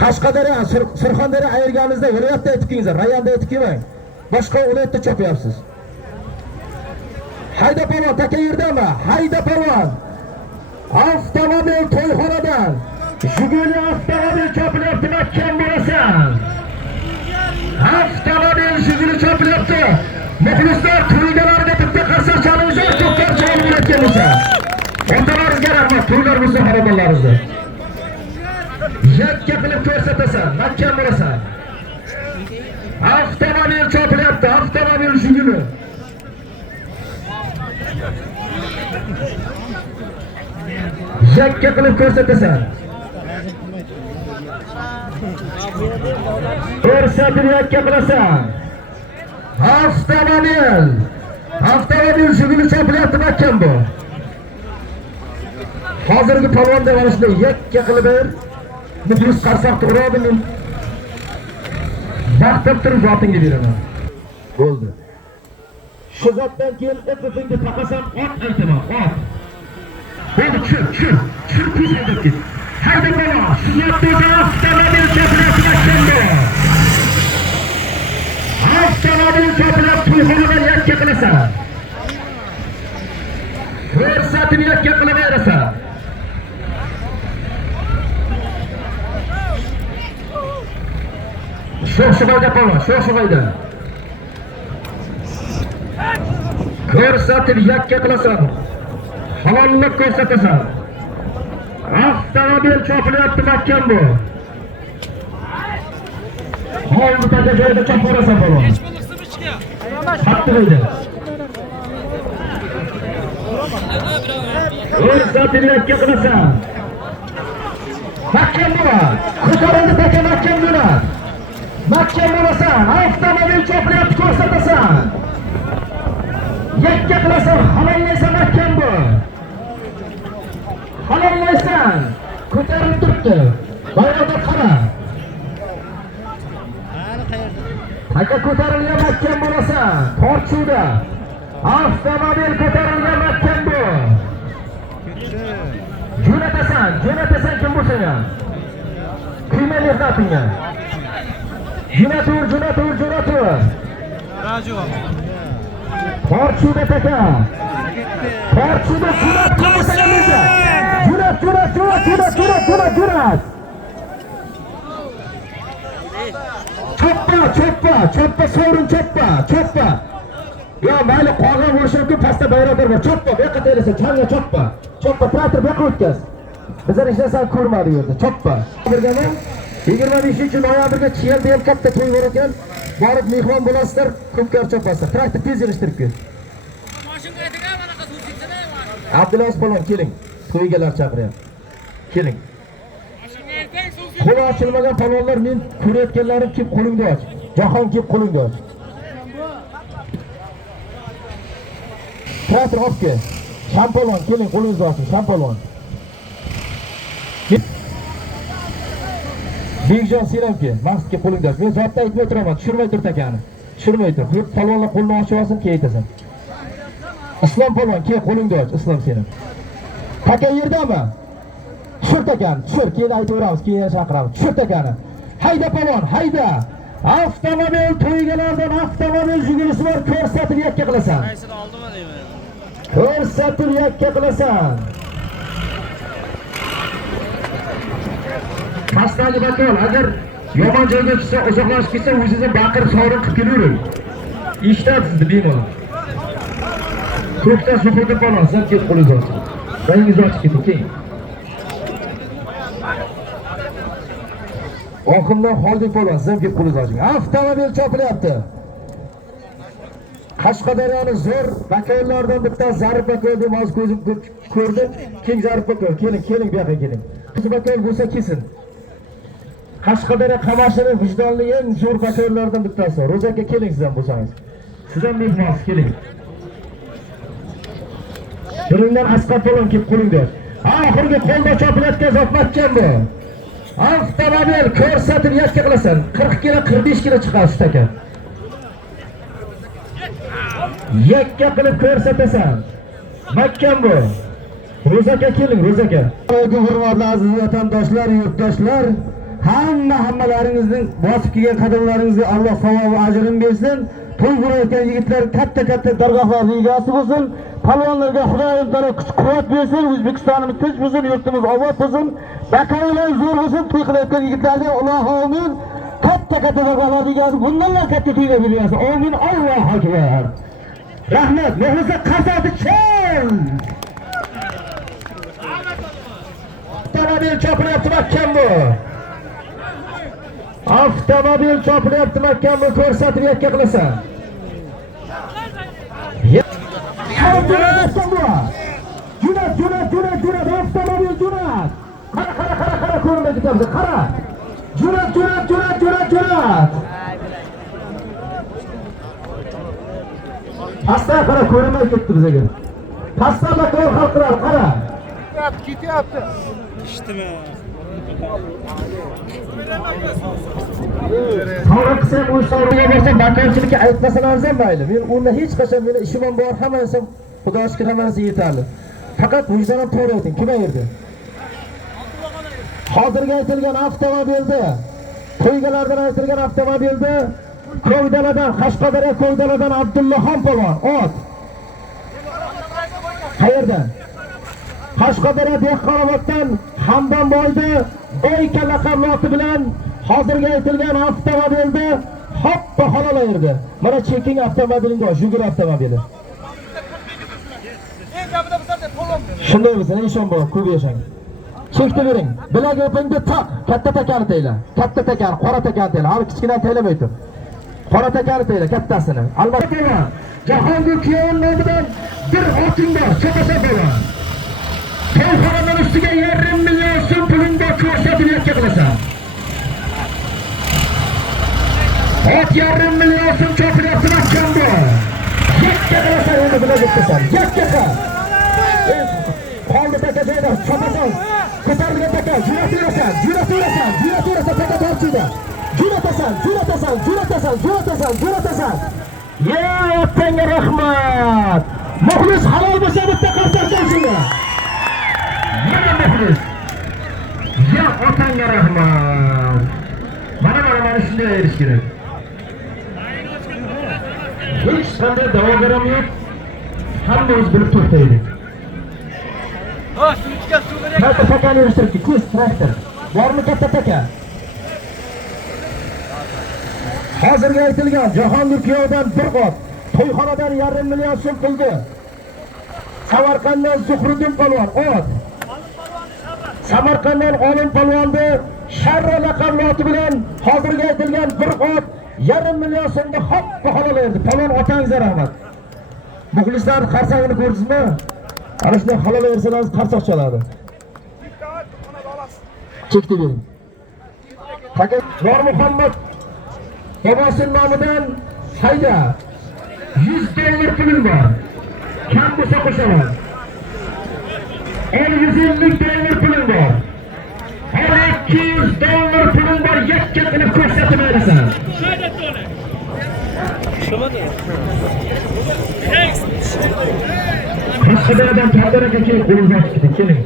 Qashqadaryo, Surxondaryo ayirganingizda viloyatda aytib kelingizlar, rayonda aytib kelmang. Boshqa viloyatda chopyapsiz. Hayda palvon taka yerdami? Hayda palvon. Avtomobil to'yxonadan Jiguli avtomobil chopilyapti, mahkam bo'lasan. Avtomobil Jiguli chopilyapti. Muxlislar to'ygalarga bitta qarsak chalingizlar, ko'plar chalib ketgan bo'lsa. Otalaringizga rahmat, to'ylarimizda xaroballaringizni. Yakka qilib ko'rsatasan, mahkam bo'lasan. Avtomobil chopilyapti, avtomobil Jiguli. Yakka qilib ko'rsatasan. Ko'rsatib yakka qilasan. Avtomobil Jiguli chopilyapti, mahkam bu. Hozirgi palvon devanishni yakka qilib ber. Muxlis qarsoqni uradi men. Vaqtib turib zotingga beraman. Bo'ldi. Shu zotdan keyin ipingni taqasam ot aytaman, ot. Bo'ldi, chur ko'zingga ket. Hayda bola, shu zotdan avtomobil chopilyapti, mahkam bu. Avtomobil chopilyapti, to'yxonadan yakka qilasan. Ko'rsatib yakka qilib berasan. Sho'xshibayda palvon, sho'xshibayda. Ko'rsatib yakka qilasan. Halollik ko'rsatasan. Avtomobil chopilyapti, mahkam bu. Hovlidagi joyda chopasan palvon. Hatto'yda. Ko'rsatib yakka qilasan. Mahkam bu. Ko'tarildi taka mahkam bo'lar. Mahkam bo'lasan, avtomobil chopilyapti, ko'rsatasan. Yakka qilasan, halollaysan, mahkam bu. Halollaysan. Ko'tarilib turibdi. Bayroqqa qara. Taka ko'tarilgan, mahkam bo'lasan. Tortuvda. Avtomobil ko'tarilgan, mahkam bu. Jo'natasan kim bo'lsa ham. Kuyma mehnatingga. Jo'natur. Rajo. Tortuvda taka. Tortuvda jo'nat qilmasan esa. Jo'nat. Choppa, sovrin choppa. Ya mayli qolgan bo'lishiku pastda bayroqlar bor. Choppa, bu yoqqa tayyorlasa, changa choppa. Traktor bu yoqqa o'tkaz. Bizlar hech narsani ko'rmadik yerda. Choppa. 25-noyabrga Chiyelda ham katta to'y bor ekan. Borib mehmon bo'lasizlar, ko'pkar chopasizlar. Traktor tez yig'ishtirib kel. Abdulaziz palon keling. To'ygalar chaqiryapti. Keling. Qo'li ochilmagan palonlar men ko'rayotganlarim kelib qo'lingni och. Jahon kelib qo'lingni och. Traktor olib kel. Shampolon keling, qo'lingizni oching, shampolon. Bekjon Selamga, maqsadga qo'lingni och. Men zotda aytmay turaman, tushirmay tur takani. Tushirmay tur. Hep palvonlar qo'lni ochib olsin, keyin aytasan. Islom palvon, kel qo'lingni och, Islom seni. Taka yerdami? Tushir takani, tushir, keyin aytaveramiz, keyin chaqiramiz. Tushir takani. Hayda palvon, hayda. Avtomobil to'ygalardan avtomobil jugulisi bor, ko'rsatib yakka qilasan. Qaysini oldimi deyman. Ko'rsatib yakka qilasan. Pastdagi bakol, agar yomon joyga tushsa, uzoqlashib ketsa, o'zingizni baqirib sovrin qilib kelavering. Eshitadi sizni bemalol. Ko'kda Zuhriddin palvon, siz ket qo'lingizni oching. Rangingizni ochib keting, keyin. Oxirdan Xoldik palvon, siz ket qo'lingizni oching. Avtomobil chopilyapti. Qashqadaryoning zo'r bakollaridan bitta Zarif bakol deb hozir ko'zim ko'rdim. Keng Zarif bakol, keling bu yoqqa keling. Siz bakol bo'lsa kesin. Qashqadaryo Qamashini vijdonli eng zo'r bakollaridan bittasi. Ro'zaka keling siz ham bo'lsangiz. Siz ham mehmonsiz, keling. Biringdan Asqar palvon kelib qo'lingni och. Oxirgi qo'lda chopilayotgan zotmatgan bu. Avtomobil ko'rsatib yakka qilasan. 40 kilo, 45 kilo chiqar shu taka. Yakka qilib ko'rsatasan. Makkan bu. Ro'zaka keling, Ro'zaka. Hurmatli aziz vatandoshlar, yurtdoshlar, hammalaringizning bosib kelgan qadamlaringizga Alloh savob va ajrin bersin. To'y qurayotgan yigitlar katta dargohlarga egasi bo'lsin. Palvonlarga Xudoyim taolo kuch-quvvat bersin. O'zbekistonimiz tinch bo'lsin, yurtimiz obod bo'lsin. Baqaylar zo'r bo'lsin. To'y qilayotgan yigitlarga Alloh amin. Katta dargohlarga egasi, bundanlar katta to'yga bersin. Amin. Allohu akbar. Rahmat, muxlislar qasati chel. Avtomobil chopilyapti makkan bu. Avtomobil chopilyapti makkan bu, ko'rsatib yakka qilasan. Jo'nat, avtomobil jo'nat. Qara, ko'rinmay ketyapti, qara. Jo'nat. Pastdan qara, ko'rinmay ketdi bizga. Pastdan bakor xalqlar, qara. Ketyapti. Ishdimi? Sovrin qilsam, o'z sovringa bersam, bakorchilikka aytmasalar ham mayli. Men unda hech qachon meni ishim ham bor, hammasi Xudoga shukr, hammasi yetarli. Faqat vijdonim to'g'ri ayting, kim ayirdi? Hozirgi aytilgan avtomobilda, to'ygalardan aytilgan avtomobilda Ko'ydaladan, Qashqadaryo Ko'ydaladan Abdullaxon polvon, ot. Qayerdan? Qashqadaryo Dehqonoboddan Hamdonboyda Boyka laqabli oti bilan hozirgi aytilgan avtomobilda hoppa halol ayirdi. Mana cheking avtomobilingda, Jugul avtomobili. Shunday bo'lsa, nishon bor, ko'p yashang. Chekni bering. Bilagi o'pingda taq, katta takani tayla. Katta takani, qora takani tayla. Hali kichkina taylamay tur. Qora takani tayla, kattasini. Albatta, Jahongir kuyovning nomidan bir oting bor, chaqasa bo'ladi. To'yxonaning ustiga 1,5 million so'm pulingda ko'rsatib yakka qilasan. Ot 1,5 million so'm chopilyapti makkan bu. Yakka qilasan, endi bilan ketasan. Yakka qil. Qoldi taka joyda, chopasan. Ko'tarilgan taka, jo'natasan, taka tortida. Jo'natasan. Ya otanga rahmat. Muxlis halol bo'lsa bitta qarsak shunga. Mana muxlis. Ya otanga rahmat. Mana shunday erish kerak. Hech qanday da'vogaram yo'q. Hamma o'z bilib to'xtaydi. Katta takani yurishtirib, ko'z traktor. Bormi katta taka? Hozirga aytilgan Jahongir kuyovdan bir qop, to'yxonadan 1,5 million so'm puldi. Samarqanddan Zuhriddin polvon, ot. Samarqanddan Olim polvonni Sharra laqabli oti bilan hozirga aytilgan bir qop 1,5 million so'mga hoppa halol erdi. Polvon otangizga rahmat. Muxlislar qarsag'ini ko'rdingizmi? Ana shunday halol ersangiz qarsoq chaladi. Chekdi bering. Fakat Nur Muhammad Babosining nomidan hayda 100 dollar pulim bor. Kam bo'lsa qo'shaman. 150 dollar pulim bor. 200 dollar pulim bor, yakka qilib ko'rsatib berasan. Qashqadaryodan Kampir aka keling, qo'lingizni ochib keting, keling.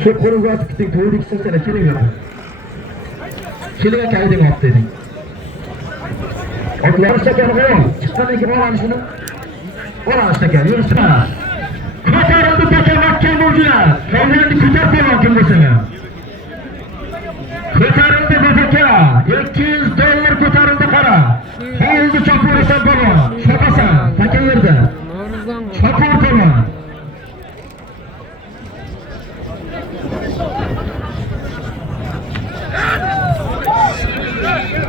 Shu qo'lingizni ochib keting, to'yni ikisini keling yo'q. Keling aka ayding olib dedik. Otlar shakar qo'ying. Chiqqandan keyin olani shuni. Olani shakar, yurishma. Ko'tarildi takamakkan bo'ldilar. Qolganni ko'tarib qo'ying kim bo'lsa. Ko'tarildi baka. $200 ko'tarildi qara. Oldi chopurasan bo'lma. Chopasan, taka yerda. Chopur bo'lma.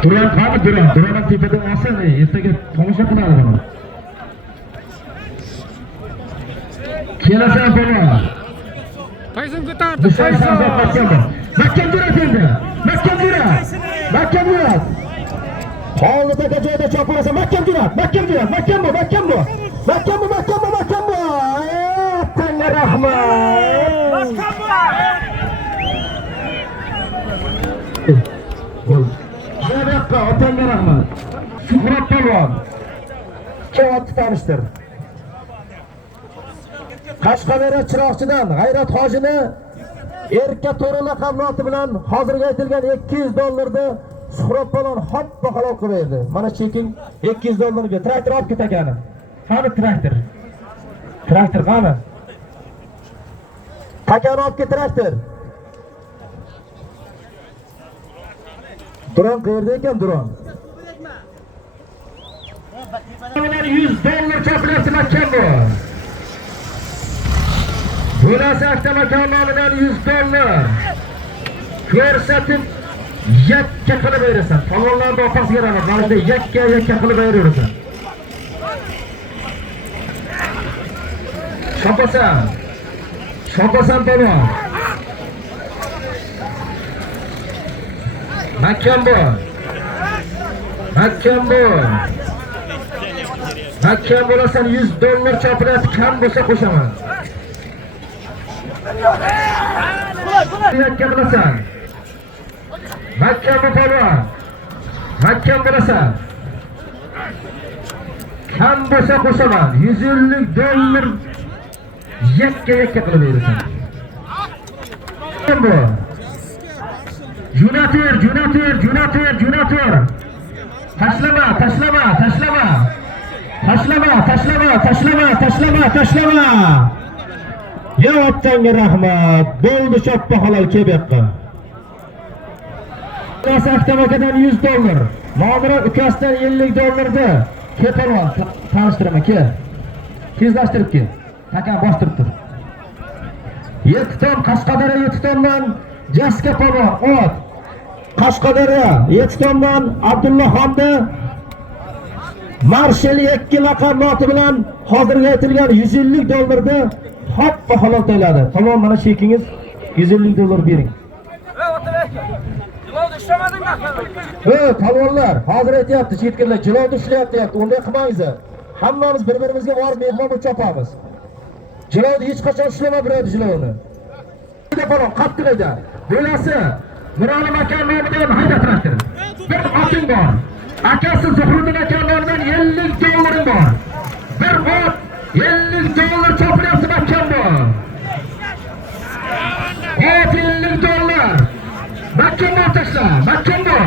Duran qani Duran? Duran tepadan olsin, ertaga tomosha qiladi buni. Kelasan bo'lma. Qaysin ko'tardi? Qaysin? Mahkam durat endi. Mahkam durat. Mahkam durat. Hovli taka joyda chopurasan. Mahkam durat. Mahkam durat. Mahkam bu, mahkam bu. Mahkam bu, mahkam bu, mahkam bu. Tanga rahmat. Mahkam bu. Shunaqqa otanga rahmat. Shuhrat polvon. Chavotni tanishtir. Qashqadaryo Chiroqchidan G'ayrat hojini erka to'ri laqabnoti bilan hozirga aytilgan $200 Shuhrat polvon hoppa halol qilib berdi. Mana cheking $200 ber. Traktor olib ket akani. Qani traktor? Traktor qani? Takani olib ket traktor. Duran qayerda ekan Duran? $100 chopilasi mahkam bu. Bo'lasa avtomakon nomidan $100 ko'rsatib yakka qilib berasan. Polvonlarning orqasiga rahmat. Mana shunday yakka qilib beraversan. Shopasan. Shopasan polvon. Mahkam bu. Mahkam bu. Mahkam bo'lasan $100 chopilasi kam bo'lsa qo'shaman. Yakka qilasan. Mahkam bu polvon. Mahkam bo'lasan. Kam bo'lsa qo'shaman. $150 yakka qilib berasan. Bu. Junatir. Tashlama. Ya otanga rahmat. Bo'ldi choppa halol kebaqqa. Qas avtomakadan $100. Nomira ukasidan $50 Kepolvon tanishtiraman, ke. Tezlashtirib kel. Hakan bostirib tur. 7 ton Qashqadaryo 7 tondan Jaska polvon ot. Qashqadaryo 7 tondan Abdullaxonni Marshal 2 laqab noti bilan hozirga aytilgan $150 hoppa halol to'ladi. Tamom, mana chekingiz $150 bering. Jilovda ishlamadingmi? Polvonlar, hozir aytyapti, chetkirlar jilovda ishlayapti, unday qilmangiz. Hammamiz bir-birimizga borib mehmon bo'lib chopamiz. Jilovda hech qachon ishlama beradi jilovni. Polvon qattiq edi. Bo'lasi Mirolim aka nomidan hayda traktor. Bir oting bor. Akasi Zuhriddin aka nomidan $50 bor. Bir ot $50 chopilyapti mahkam bu. Ot $50. Mahkam bu tashla. Mahkam bu.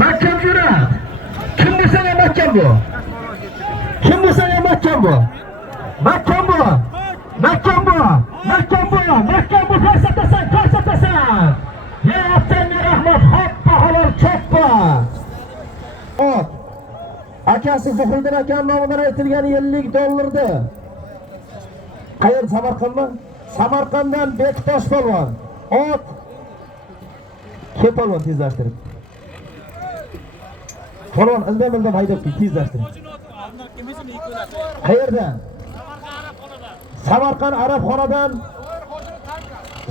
Mahkam jurat. Kim bo'lsa ham mahkam bu. Ko'rsatasan. Ya otanga rahmat, hoppa halol choppa. Ot. Akasi Zuhriddin aka nomidan aytilgan $50'di. Qayer Samarqandmi? Samarqanddan Bektosh polvon. Ot. Kepolvon tezlashtirib. Polvon ildam haydab tezlashtirib. Qayerdan? Samarqand Arabxonadan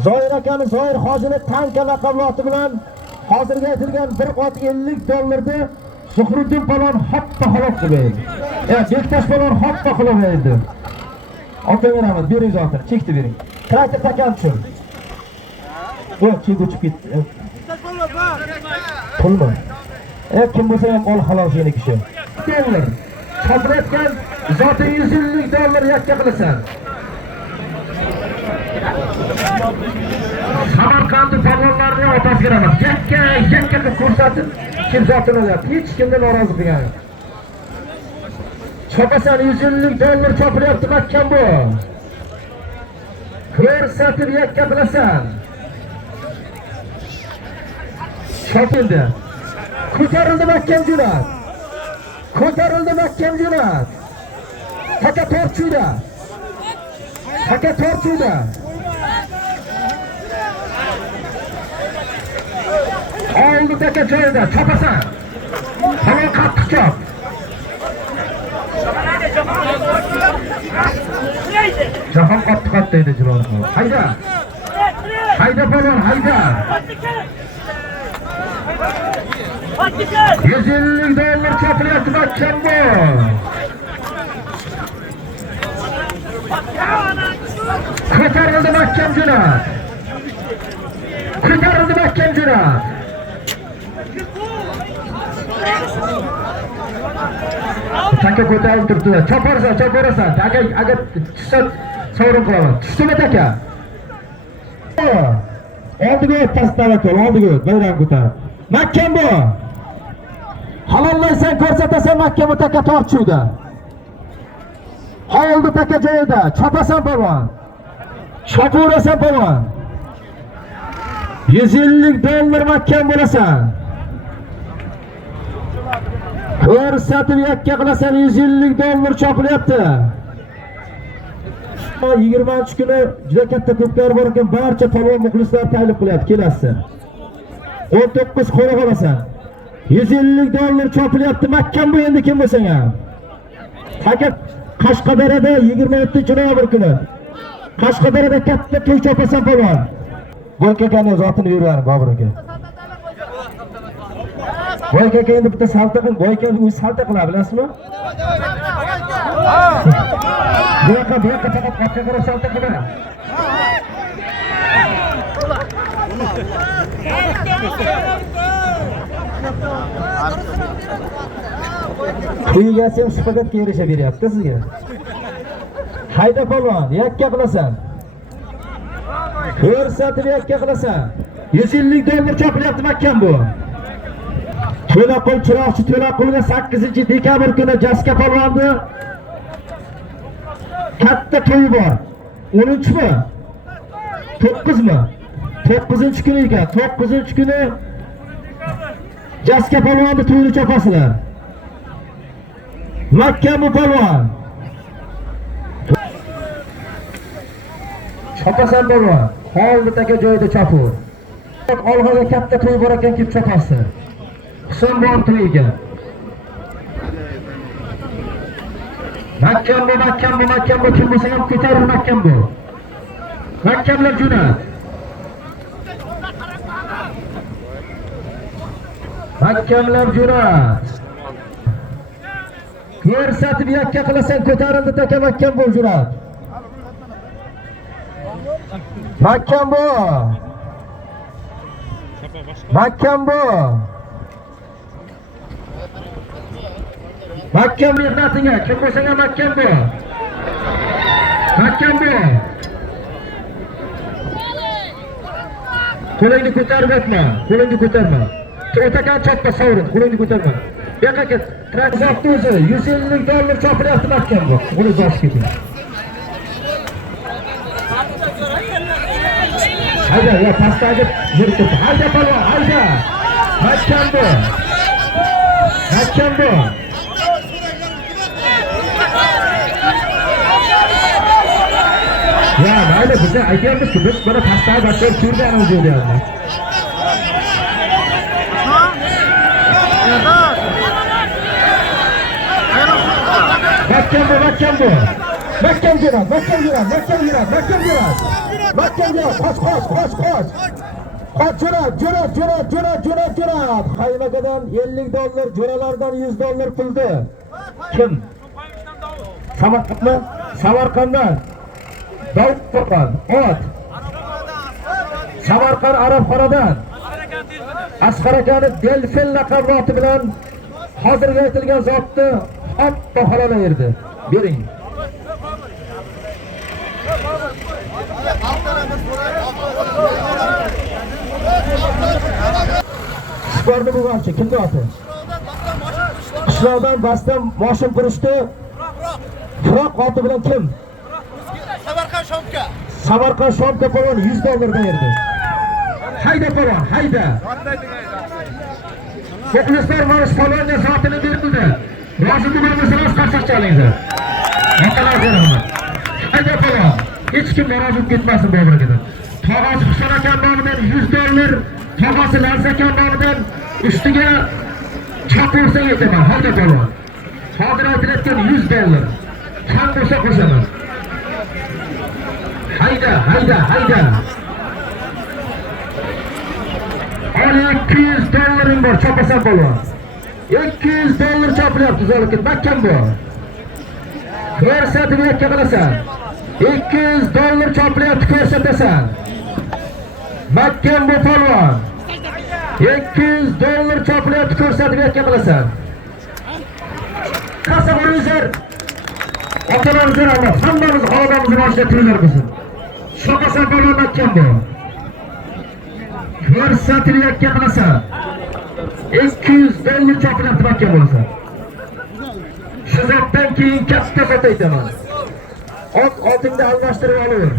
Zoir akani Zoir hojini tanka laqabloti bilan hozirga aytilgan bir ot $50'di. Zuhriddin polvon hoppa halol qildi. Bektosh polvon hoppa qilib berdi. Otanga rahmat, bering zotir, chekdi bering. Traktor takan tushir. Bu chek o'chib ketdi. Pulmi? Kim bo'lsa ham ol halol seni kishi. $100. chopilayotgan zoti 100 dollar yakka qilasan. Samarqandning polvonlarining otasiga rahmat. Yakka qilib ko'rsatib, kim zotini olyapti. Hech kimdan norozi qilgan. Chopasan 100 dollar chopilyapti mahkam bu. Ko'rsatib yakka qilasan. Chopildi. Ko'tarildi mahkam jo'nat. Ko'tarildi mahkam jo'nat. Taka tortchida. Taka tortchida. Oldi taka joyida. Chopasan. Hamon qattiq chop. Jahon qattiq deydi jilon. Hayda. Hayda polvon, hayda. 150 dollar chopilyapti mahkam bu. Ko'tarildi mahkam jo'nat. Ko'tarildi mahkam jo'nat. Taka ko'tarilib turibdi. Choporasan. Taka agar tushsa sovrin qilaman. Tushdimi taka? Oldiga o't pastdan oldiga o't. Bayram ko'tar. Mahkam bu. Halollaysan, ko'rsatasan mahkam bu taka tortchuvda. Oldi taka joyida. Chopasan polvon. Chopurasan polvon. 150 dollar mahkam bo'lasan. Ko'rsatib yakka qilasan 150 dollar chopilyapti. 20-kuni juda katta ko'pkari bor ekan, barcha polvon muxlislar taklif qilyapti, kelasiz. 19 qo'ra olasan. 150 dollar chopilyapti mahkam bu endi kim bo'lsang ham. Faqat Qashqadaryoda 27-noyabr kuni Qashqadaryoda katta to'y chopasan polvon. Boykakanning zotini yurgan Bobur aka. Boykaka endi bitta salta qilib, boyka o'zi salta qiladi, bilasizmi? Bu yoqqa faqat qatga qarab salta qiladi. Uyga sen shpagatga erisha beryapti sizga. Hayda polvon, yakka qilasan. Ko'rsatib yakka qilasan. 150 dollar chopilyapti mahkam bu. To'laqul chiroqchi To'laqulga 8-dekabr kuni Jaska polvonni katta to'yi bor. 10-mi? 9mi? 9-kuni ekan. 9-kuni Jaska polvonni to'yini chopasizlar. Mahkam bu polvon. Chopasan polvon. Holda taka joyida chopu. Olg'aga katta to'y bor ekan, kelib chopasiz. Husan bor to'yiga. Mahkam bu kim bo'lsa ham ko'tarir mahkam bu. Mahkamlar jo'nat. Mahkamlar jo'nat. Ko'rsatib yakka qilasan, ko'tarildi taka mahkam bu jo'nat. Mahkam bu. Mahkam bu. Mahkam mehnatinga kim bo'lsang ham mahkam bu. Mahkam bu. Qo'lingni ko'tarib o'tma. Qo'lingni ko'tarma. O'takan choppa sovrin, qo'lingni ko'tarma. Bu yoqqa ket. Tranzaktsiya o'zi 150 dollar chopilyapti mahkam bu. Buni zosh keting. Hayda, ya pastdagi yurib turibdi. Hayda polvon, hayda. Mahkam bu. Mahkam bu. Ya mayli, biz aytyapmiz-ku, biz mana pastdagi battar ko'rganimiz yo'q deyapmiz. Mahkam bu. Mahkam jo'nat. Qoch jo'nat. Qaynagadan 50 dollar, jo'ralardan 100 dollar puldi. Kim? Samarqandmi? Samarqanddan. Davud Qo'rqon, ot. Samarqand Arabxonadan. Asqar akani Delfin laqabi bilan hozirgi aytilgan zotni Hop baholaverdi. Bering. Sporni bo'lgancha kimga oti? Qishloqdan basdan moshin qurishdi. Firoq oti bilan kim? Samarqand Shomka polvon $100 berdi. Hayda polvon, hayda. Muxlislar mana shu polvonga zotini berdi. Rozi bo'lmasangiz qarsak chalinglar. Atalarga rahmat. Hayda polvon, hech kim norozi bo'lib ketmasin bu bilan. Tog'asi Husan aka nomidan $100, tog'asi Lansa aka nomidan ustiga chaqirsa aytaman. Hayda polvon. Hozir aytilayotgan $100. Kam bo'lsa qo'shaman. Hayda, hayda, hayda. Ana $200 bor, chopasan polvon. $200 chopilyapti zolikit. Makkan bu. Ko'rsatib yakka qilasan. $200 chopilyapti, ko'rsatasan. Makkan bu polvon. $200 chopilyapti, ko'rsatib yakka qilasan. Qasaborizlar. Otalarimizga rahmat. Hammamiz xonadonimizning oshida tiringlar bo'lsin. Chopasan polvon Makkan bu. Ko'rsatib yakka qilasan. $200 chopilyapti Makkan bo'lsa. Shu zotdan keyin katta sot aytaman. Otingni almashtirib olaver.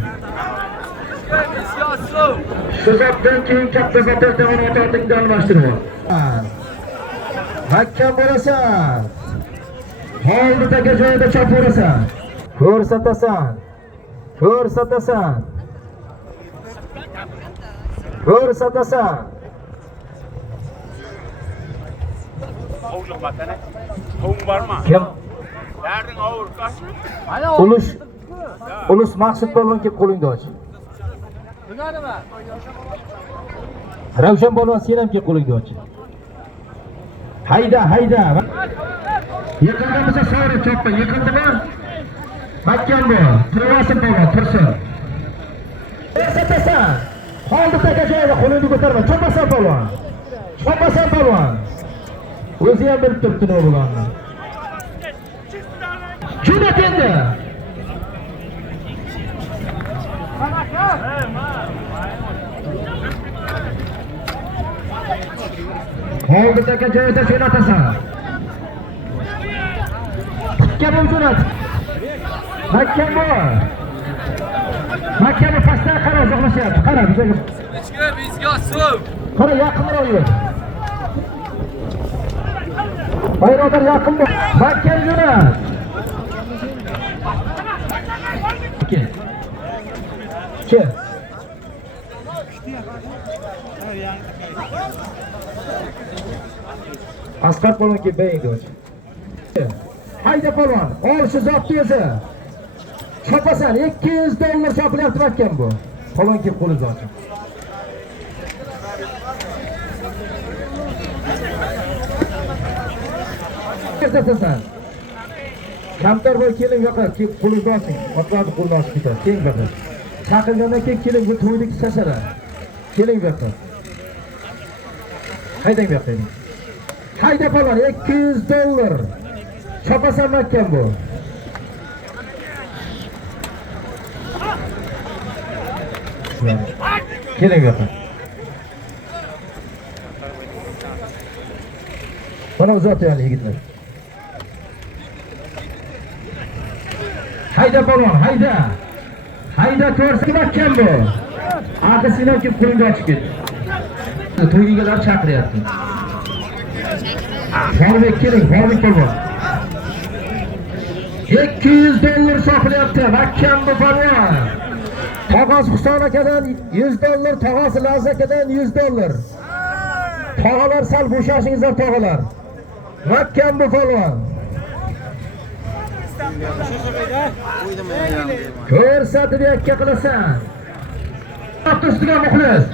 Shu zotdan keyin katta sot aytaman, otingni almashtirib ol. Makkan bo'lasan. Holdidagi joyda chopaverasan. Ko'rsatasan. Ko'rsatasan. Ko'rsatasan. Kim? Ulus Maqsud polvon kelib qo'lingni och. Ravshan polvon sen ham kelib qo'lingni och. Hayda, hayda. Yiqilgan bo'lsa sovri choppa, yiqildimi? Makkan bu. Turvasin polvon, tursin. Ko'rsatasan. Holdi taka joyida qo'lingni ko'tarma. Chopasan polvon. Chopasan polvon. O'zi ham bilib turibdi nima bo'lganini. Jo'nat endi. Holdi taka joyida jo'natasan. Makkan jo'nat. Makkan bu. Makkan pastdan qara, uzoqlashyapti. Qara, bizga. Bizga suv. Qara, yaqinroq yur. Bayroqlar yaqin bu. Makkan jo'nat. Kim? Asqar polvon kelib beyingni och. Hayda polvon, ol shu zotni o'zi. Chopasan, $200 chopilyapti Makkan bu. Polvon kelib qo'lingizni oching. Ko'rsatasan. Kamtar bo'y keling yo'qa, kelib qo'lingizni oching. Otlarni qo'lini ochib ketadi. Keling baqa. Chaqirgandan keyin keling, bu to'ylik sashara. Keling baqa. Haydang baqa. Hayda polvon, $200. Chopasan Makkan bu. Keling baqa. Mana uzatyapti yigitlar. Hayda polvon, hayda. Hayda ko'rsa Makkan bu. Aqasidan kelib qo'lingni ochib ketdi. To'yligalar chaqiryapti. Forbek keling, Forbek polvon. $200 chopilyapti Makkan bu polvon. Tog'asi Husan akadan $100, tog'asi Lansa akadan $100. Tog'alar sal bo'shashingizlar tog'alar. Makkan bu polvon. Ko'rsatib yakka qilasan. Ustiga muxlis.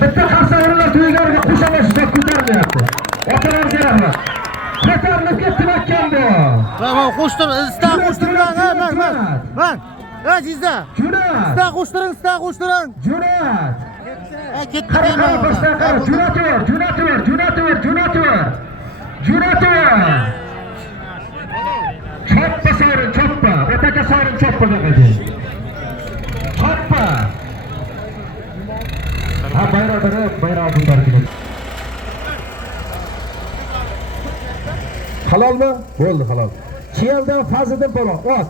Bitta qarsalarlar to'ylarga qo'shamasiz ko'tarilyapti. Otalarga rahmat. Ko'tarilib ketdi Makkan bu. Tamam, qo'shtir, ista qo'shtirgan, man. Ha, sizda. Jo'nat. Ista qo'shtiring, ista qo'shtiring. Jo'nat. Ketdi. Qara, boshqa qara. Jo'nataver. sovrin choppaga qildi. Choppa. Ha, bayroq bundan keldi. Halolmi? Bo'ldi, halol. Chiyaldan Fazliddin polvon, ot.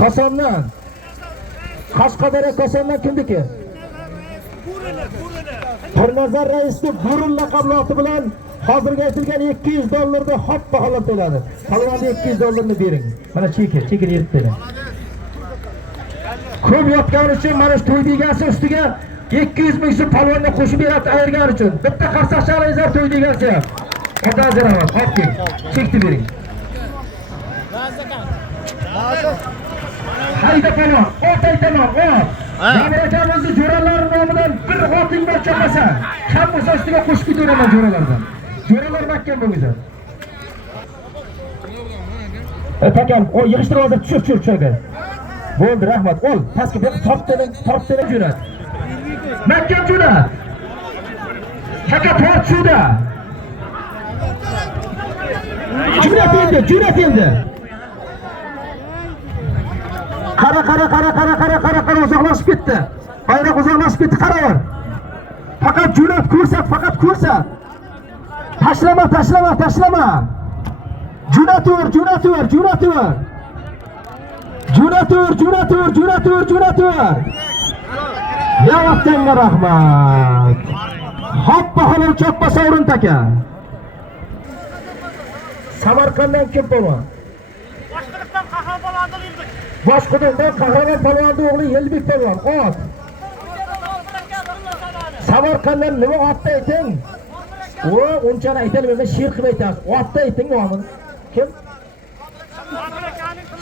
Kosondan. Qashqadaryo Kosondan kimniki? Pirnazar raisning Burun laqabli oti bilan hozirga aytilgan $200 hop baholab to'ladi. Polvonga $200 bering. Mana chekir yirtdi. Ko'p yotgani uchun mana shu to'y degasi ustiga 200 ming so'm polvonga qo'shib beradi ayirgan uchun. Bitta qarsoqcharingizlar to'y degasi ham. Otazi rahmat, opking. Chekdi bering. Hayda polvon, ot aytaman, ot. Jamiyatimizni jo'ralar nomidan bir oting bor chopasa, kam bo'lsa ustiga qo'shib ketaveraman jo'ralardan. Jo'ralar makkan bo'linglar. Takam, o yig'ishtirib hozir tushir cho'ga. Bo'ldi, rahmat. Ol, pastga bir tortdini jo'rat. Makkan jo'rat. Taka tort shuda. Jo'rat endi. Qara uzoqlashib ketdi. Bayroq uzoqlashib ketdi, qaraver. Faqat jo'rat ko'rsat. Tashlama. Jo'rataver. Ya vatanga rahmat. Hoppa halol choppa sovrin taka. Samarqanddan kim polvon? Boshqurdan Qahramon polvonning o'g'li Yelbek polvon, ot. Samarqanddan nima otda ayting? O, unchani aytolmayman, she'r qilib aytasiz. Otda ayting nomini. Kim?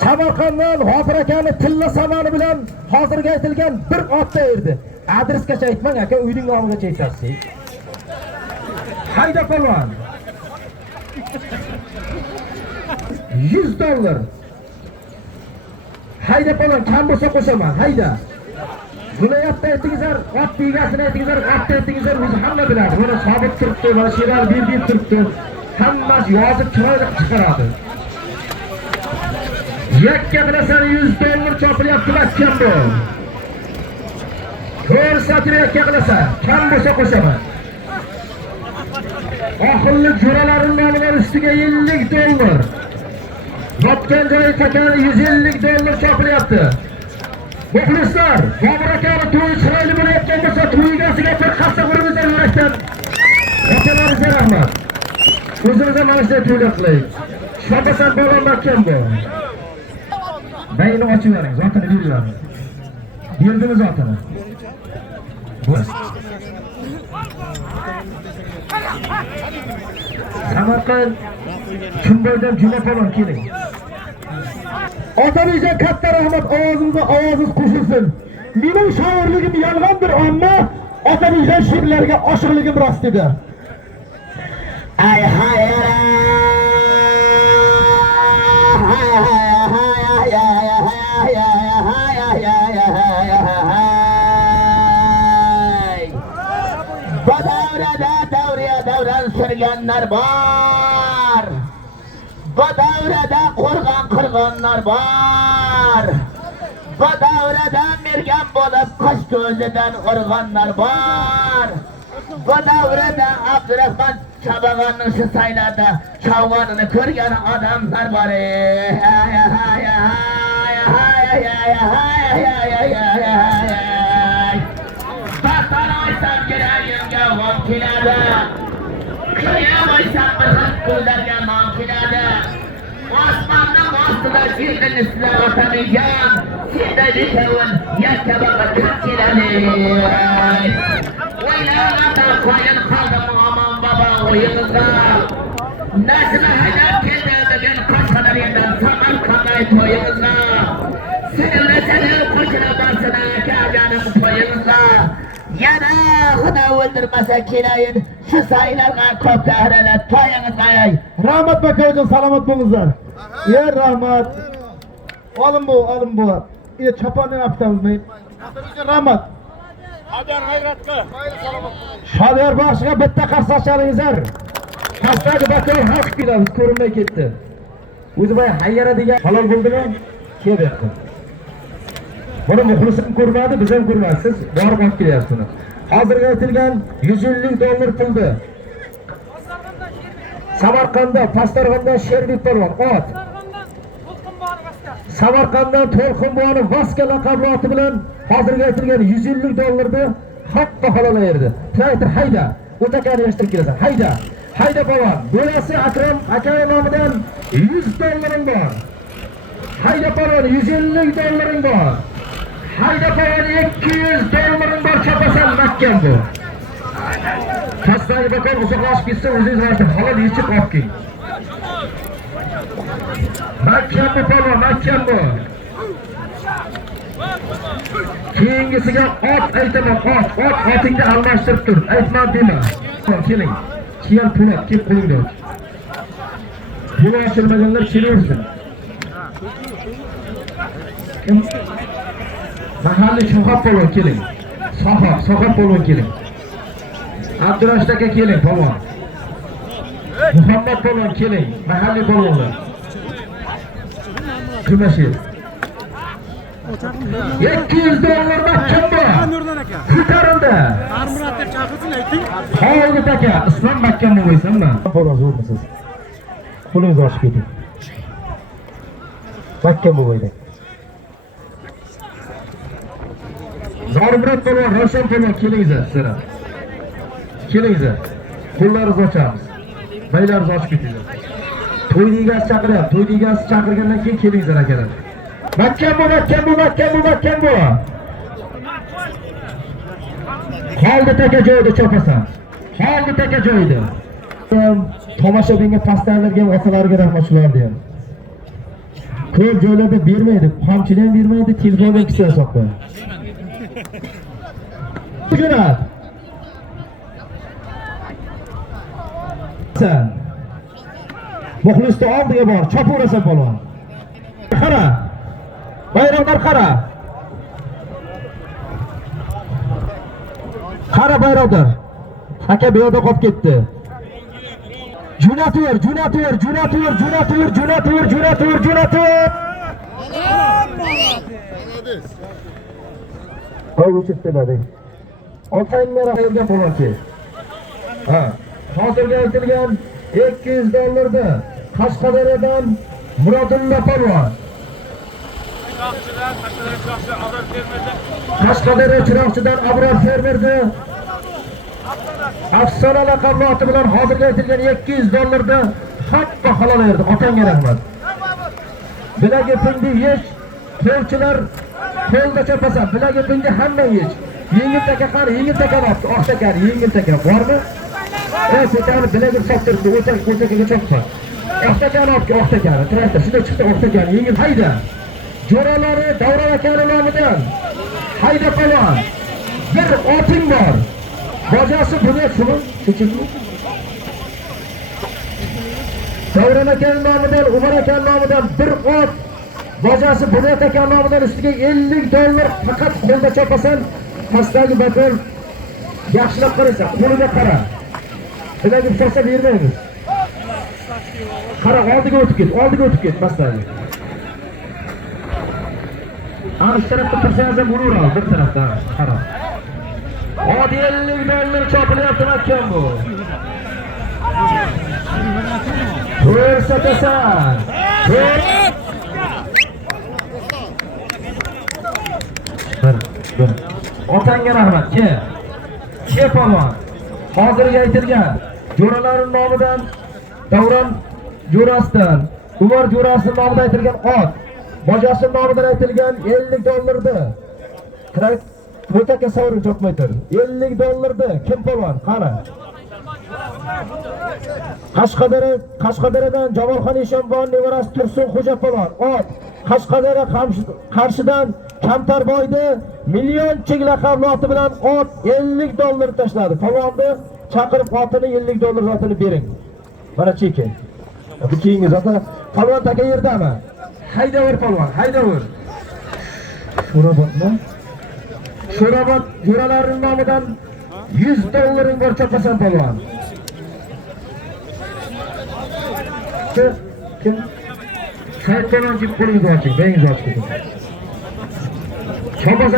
Samarqanddan G'ofir akani tilla samani bilan hozirga aytilgan bir otda erdi. Adreskacha aytmang aka, uyning nomigacha aytasiz. Hayda polvon. $100. Hayda polvon, kam bo'lsa qo'shaman. Hayda. Viloyatda aytingizlar, ot degasini aytingizlar, ot aytingizlar, o'zi hamma biladi. Mana sobit turibdi, mana she'rlar berib turibdi. Hammasi yozib chiroyli chiqaradi. Yakka bilasan $100 chopilyapti makkan bu. Ko'rsatib yakka bilasan, kam bo'lsa qo'shaman. Oxirli jo'ralarim nomidan ustiga $50. Yotgan joyi takani $150 chopilyapti. Muxlislar, G'ofir akani to'y chiroyli bo'layotgan bo'lsa, to'y egasiga bir hassa uribizlar yurakdan. Akalaringizga rahmat. O'zimizga mana shunday to'ylar qilaylik. Shopasan bo'lgan makkan bu. Bayni ochib bering, zotini beringlar. Berdimi zotini? Samarqand Chimboydan Juma polvon keling. Otamizga katta rahmat, ovozingiz qo'shilsin. Mening shoirligim yolg'ondir, ammo otamizdan she'rlarga oshiqligim rost edi. Ay davran sürgenler var. Bu davrada qurg'onlar var. Bu davrada mergan bo'lib qosh ko'zidan urg'onlar var. Bu davrada Abdurahmon Chabag'onning shu saylarda chavg'onini ko'rgan odamlar bor. Bataraysam yuragimga g'am keladi. Qiyamaysam bir xil ko'zlarga nom keladi. Osmonning ostida yerni sizlar otamagan, senday bekavun yakka baqa keladi. O'ylamada qo'yin qoldim omon bobo o'yimizda. Nasima haydab keldi degan Qashqadaryodan Samarqandga to'yimizda. Sinillasani qo'shina borsana akajonim to'yimizda. Yana xudo o'ldirmasa kelayin shu saylarga ko'p tahralat to'yingizga. Rahmat bakajon, salomat bo'lingizlar. Rahmat. Olim bu. Choponni aptamizmi? Rahmat. Shodiyor baxshiga bitta qarsoq chalingizlar. Pastdagi bakor haq kelamiz, ko'rinmay ketdi. o'zi boya hayyara degan halol bo'ldimi? Kelyapti. Buni muxlisim ko'rmadi, biz ham ko'rmadik. Siz borib olib kelyapsiz uni. Hozirga aytilgan 150 dollar puldi. Samarqandda, Pastarg'anda Sherbek polvon ot. Samarqanddan To'lqinboni Vaska laqabli oti bilan hozirga aytilgan 150 dollarni haqqa halol ayirdi. Traktor hayda, o'takani yashtirib kelasan. Hayda. Hayda polvon. Bo'lasi Akram aka nomidan 100 dollaring bor. Hayda polvon 150 dollaring bor. Hayda polvon 200 dollaring bor, chapasan mahkam bu. Pastdagi bakon uzoqlashib ketsa, o'zingiz aytib, halol yechib olib keling. Mahkam bu polvon, mahkam bu. Keyingisiga ot aytaman, ot otingni almashtirib tur. Aytman dema. Keling. Kiyal Po'lat, kelib qo'yinglar. Buni ochilmaganlar kelaversin. Kim? Mahalliy shoxab polvon keling. Sohab polvon keling. Abdurashid aka keling polvon. Muhammad polvon keling. Mahalliy polvonlar. Jumashir. 200 dollar mahkam bor. Ko'tarildi. Armurat deb chaqirsin ayting. Xolid aka, islom mahkam bo'lmaysanmi? Polvon zo'rmisiz? Qo'lingizni ochib keting. Mahkam bo'lmaydi. Zormurat polvon, Ravshan polvon kelingizlar sizlar. Kelingizlar. Qo'llaringizni ochamiz. Baylaringizni ochib ketinglar. To'yni egasi chaqiryapti. To'yni egasi chaqirgandan keyin kelingizlar akalar. Mahkam bu. Xolid aka joyida chopasan. Xolid aka joyida. Tomoshabinga pastarlarga ham otalarga rahmatlar deyman. Ko'p joylarda bermaydi, qamchini ham bermaydi, telefonga kisa soqqa. Jo'nat. Sen muxlisni oldiga bor, chopaverasan polvon. Qara. Bayroqlar qara. Qara bayroqlar. Aka bu yoqda qolib ketdi. Jo'natur. Qo'y uchirtdilar. Otanglar ayirgan polvonchi. Ha, hozirga aytilgan 200 dollarni Qashqadaryodan Murodulla polvon. Qashqadaryo chiroqchidan Abror fermerni Afsona laqabli oti bilan hozirga aytilgan 200 dollarni haqqa halol erdi. Otangga rahmat. Bilagi pindi yesh, qo'lchilar qo'lda chopasan. Bilagi pindi hamma yesh. Yengil taka qari, yengil taka olibdi. Oq takani, yengil taka bormi? Sekani bilagi sottirdi, o'takaga chopsa. Oq takani olibdi, oq takani. Traktor shunday chiqdi, oq takani yengil hayda. Jo'ralari Davron akani nomidan hayda polvon. Bir oting bor. Bojasi buni shuni chechikmi? Davron akani nomidan, Umar akani nomidan bir ot. Bojasi buni akani nomidan ustiga 50 dollar faqat qo'lda chopasan. Pastdagi bakol yaxshilab qarasan, qo'liga qara. Bilagi bo'lsa bermaymiz. Qara, oldiga o'tib ket pastdagi. Ana shu tarafda tursangiz ham urur ol, bir tarafdan. Qara. Odi 50 dollar chopilyapti mahkam bu. Ko'rsatasan. Bir. Otangga rahmat, ke polvon. Hozirga aytilgan jo'ralaring nomidan Davron jo'rasidan, Umar jo'rasi nomidan aytilgan ot, bojasi nomidan aytilgan 50 dollarni. Trak o'taka savrin chopmay tur. 50 dollarni kim polvon? Qara. Qashqadaryodan Jamolxon Eshonbon nevarasi Tursun Xo'ja polvon ot. Qashqadaryo Qarshidan Kamtarboyda millionchik laqabli oti bilan ot 50 dollar tashladi. Polvonni chaqirib otini 50 dollar otini bering. Mana cheki. Bu keyingi zota polvon taka yerdami? Haydaver polvon, haydaver. Sho'robotmi? Sho'robot jo'ralarining nomidan 100 dollaring bor chopasan polvon. Kim? Said To'lanchi qo'lingizni oching, beringizni oching. Chopasa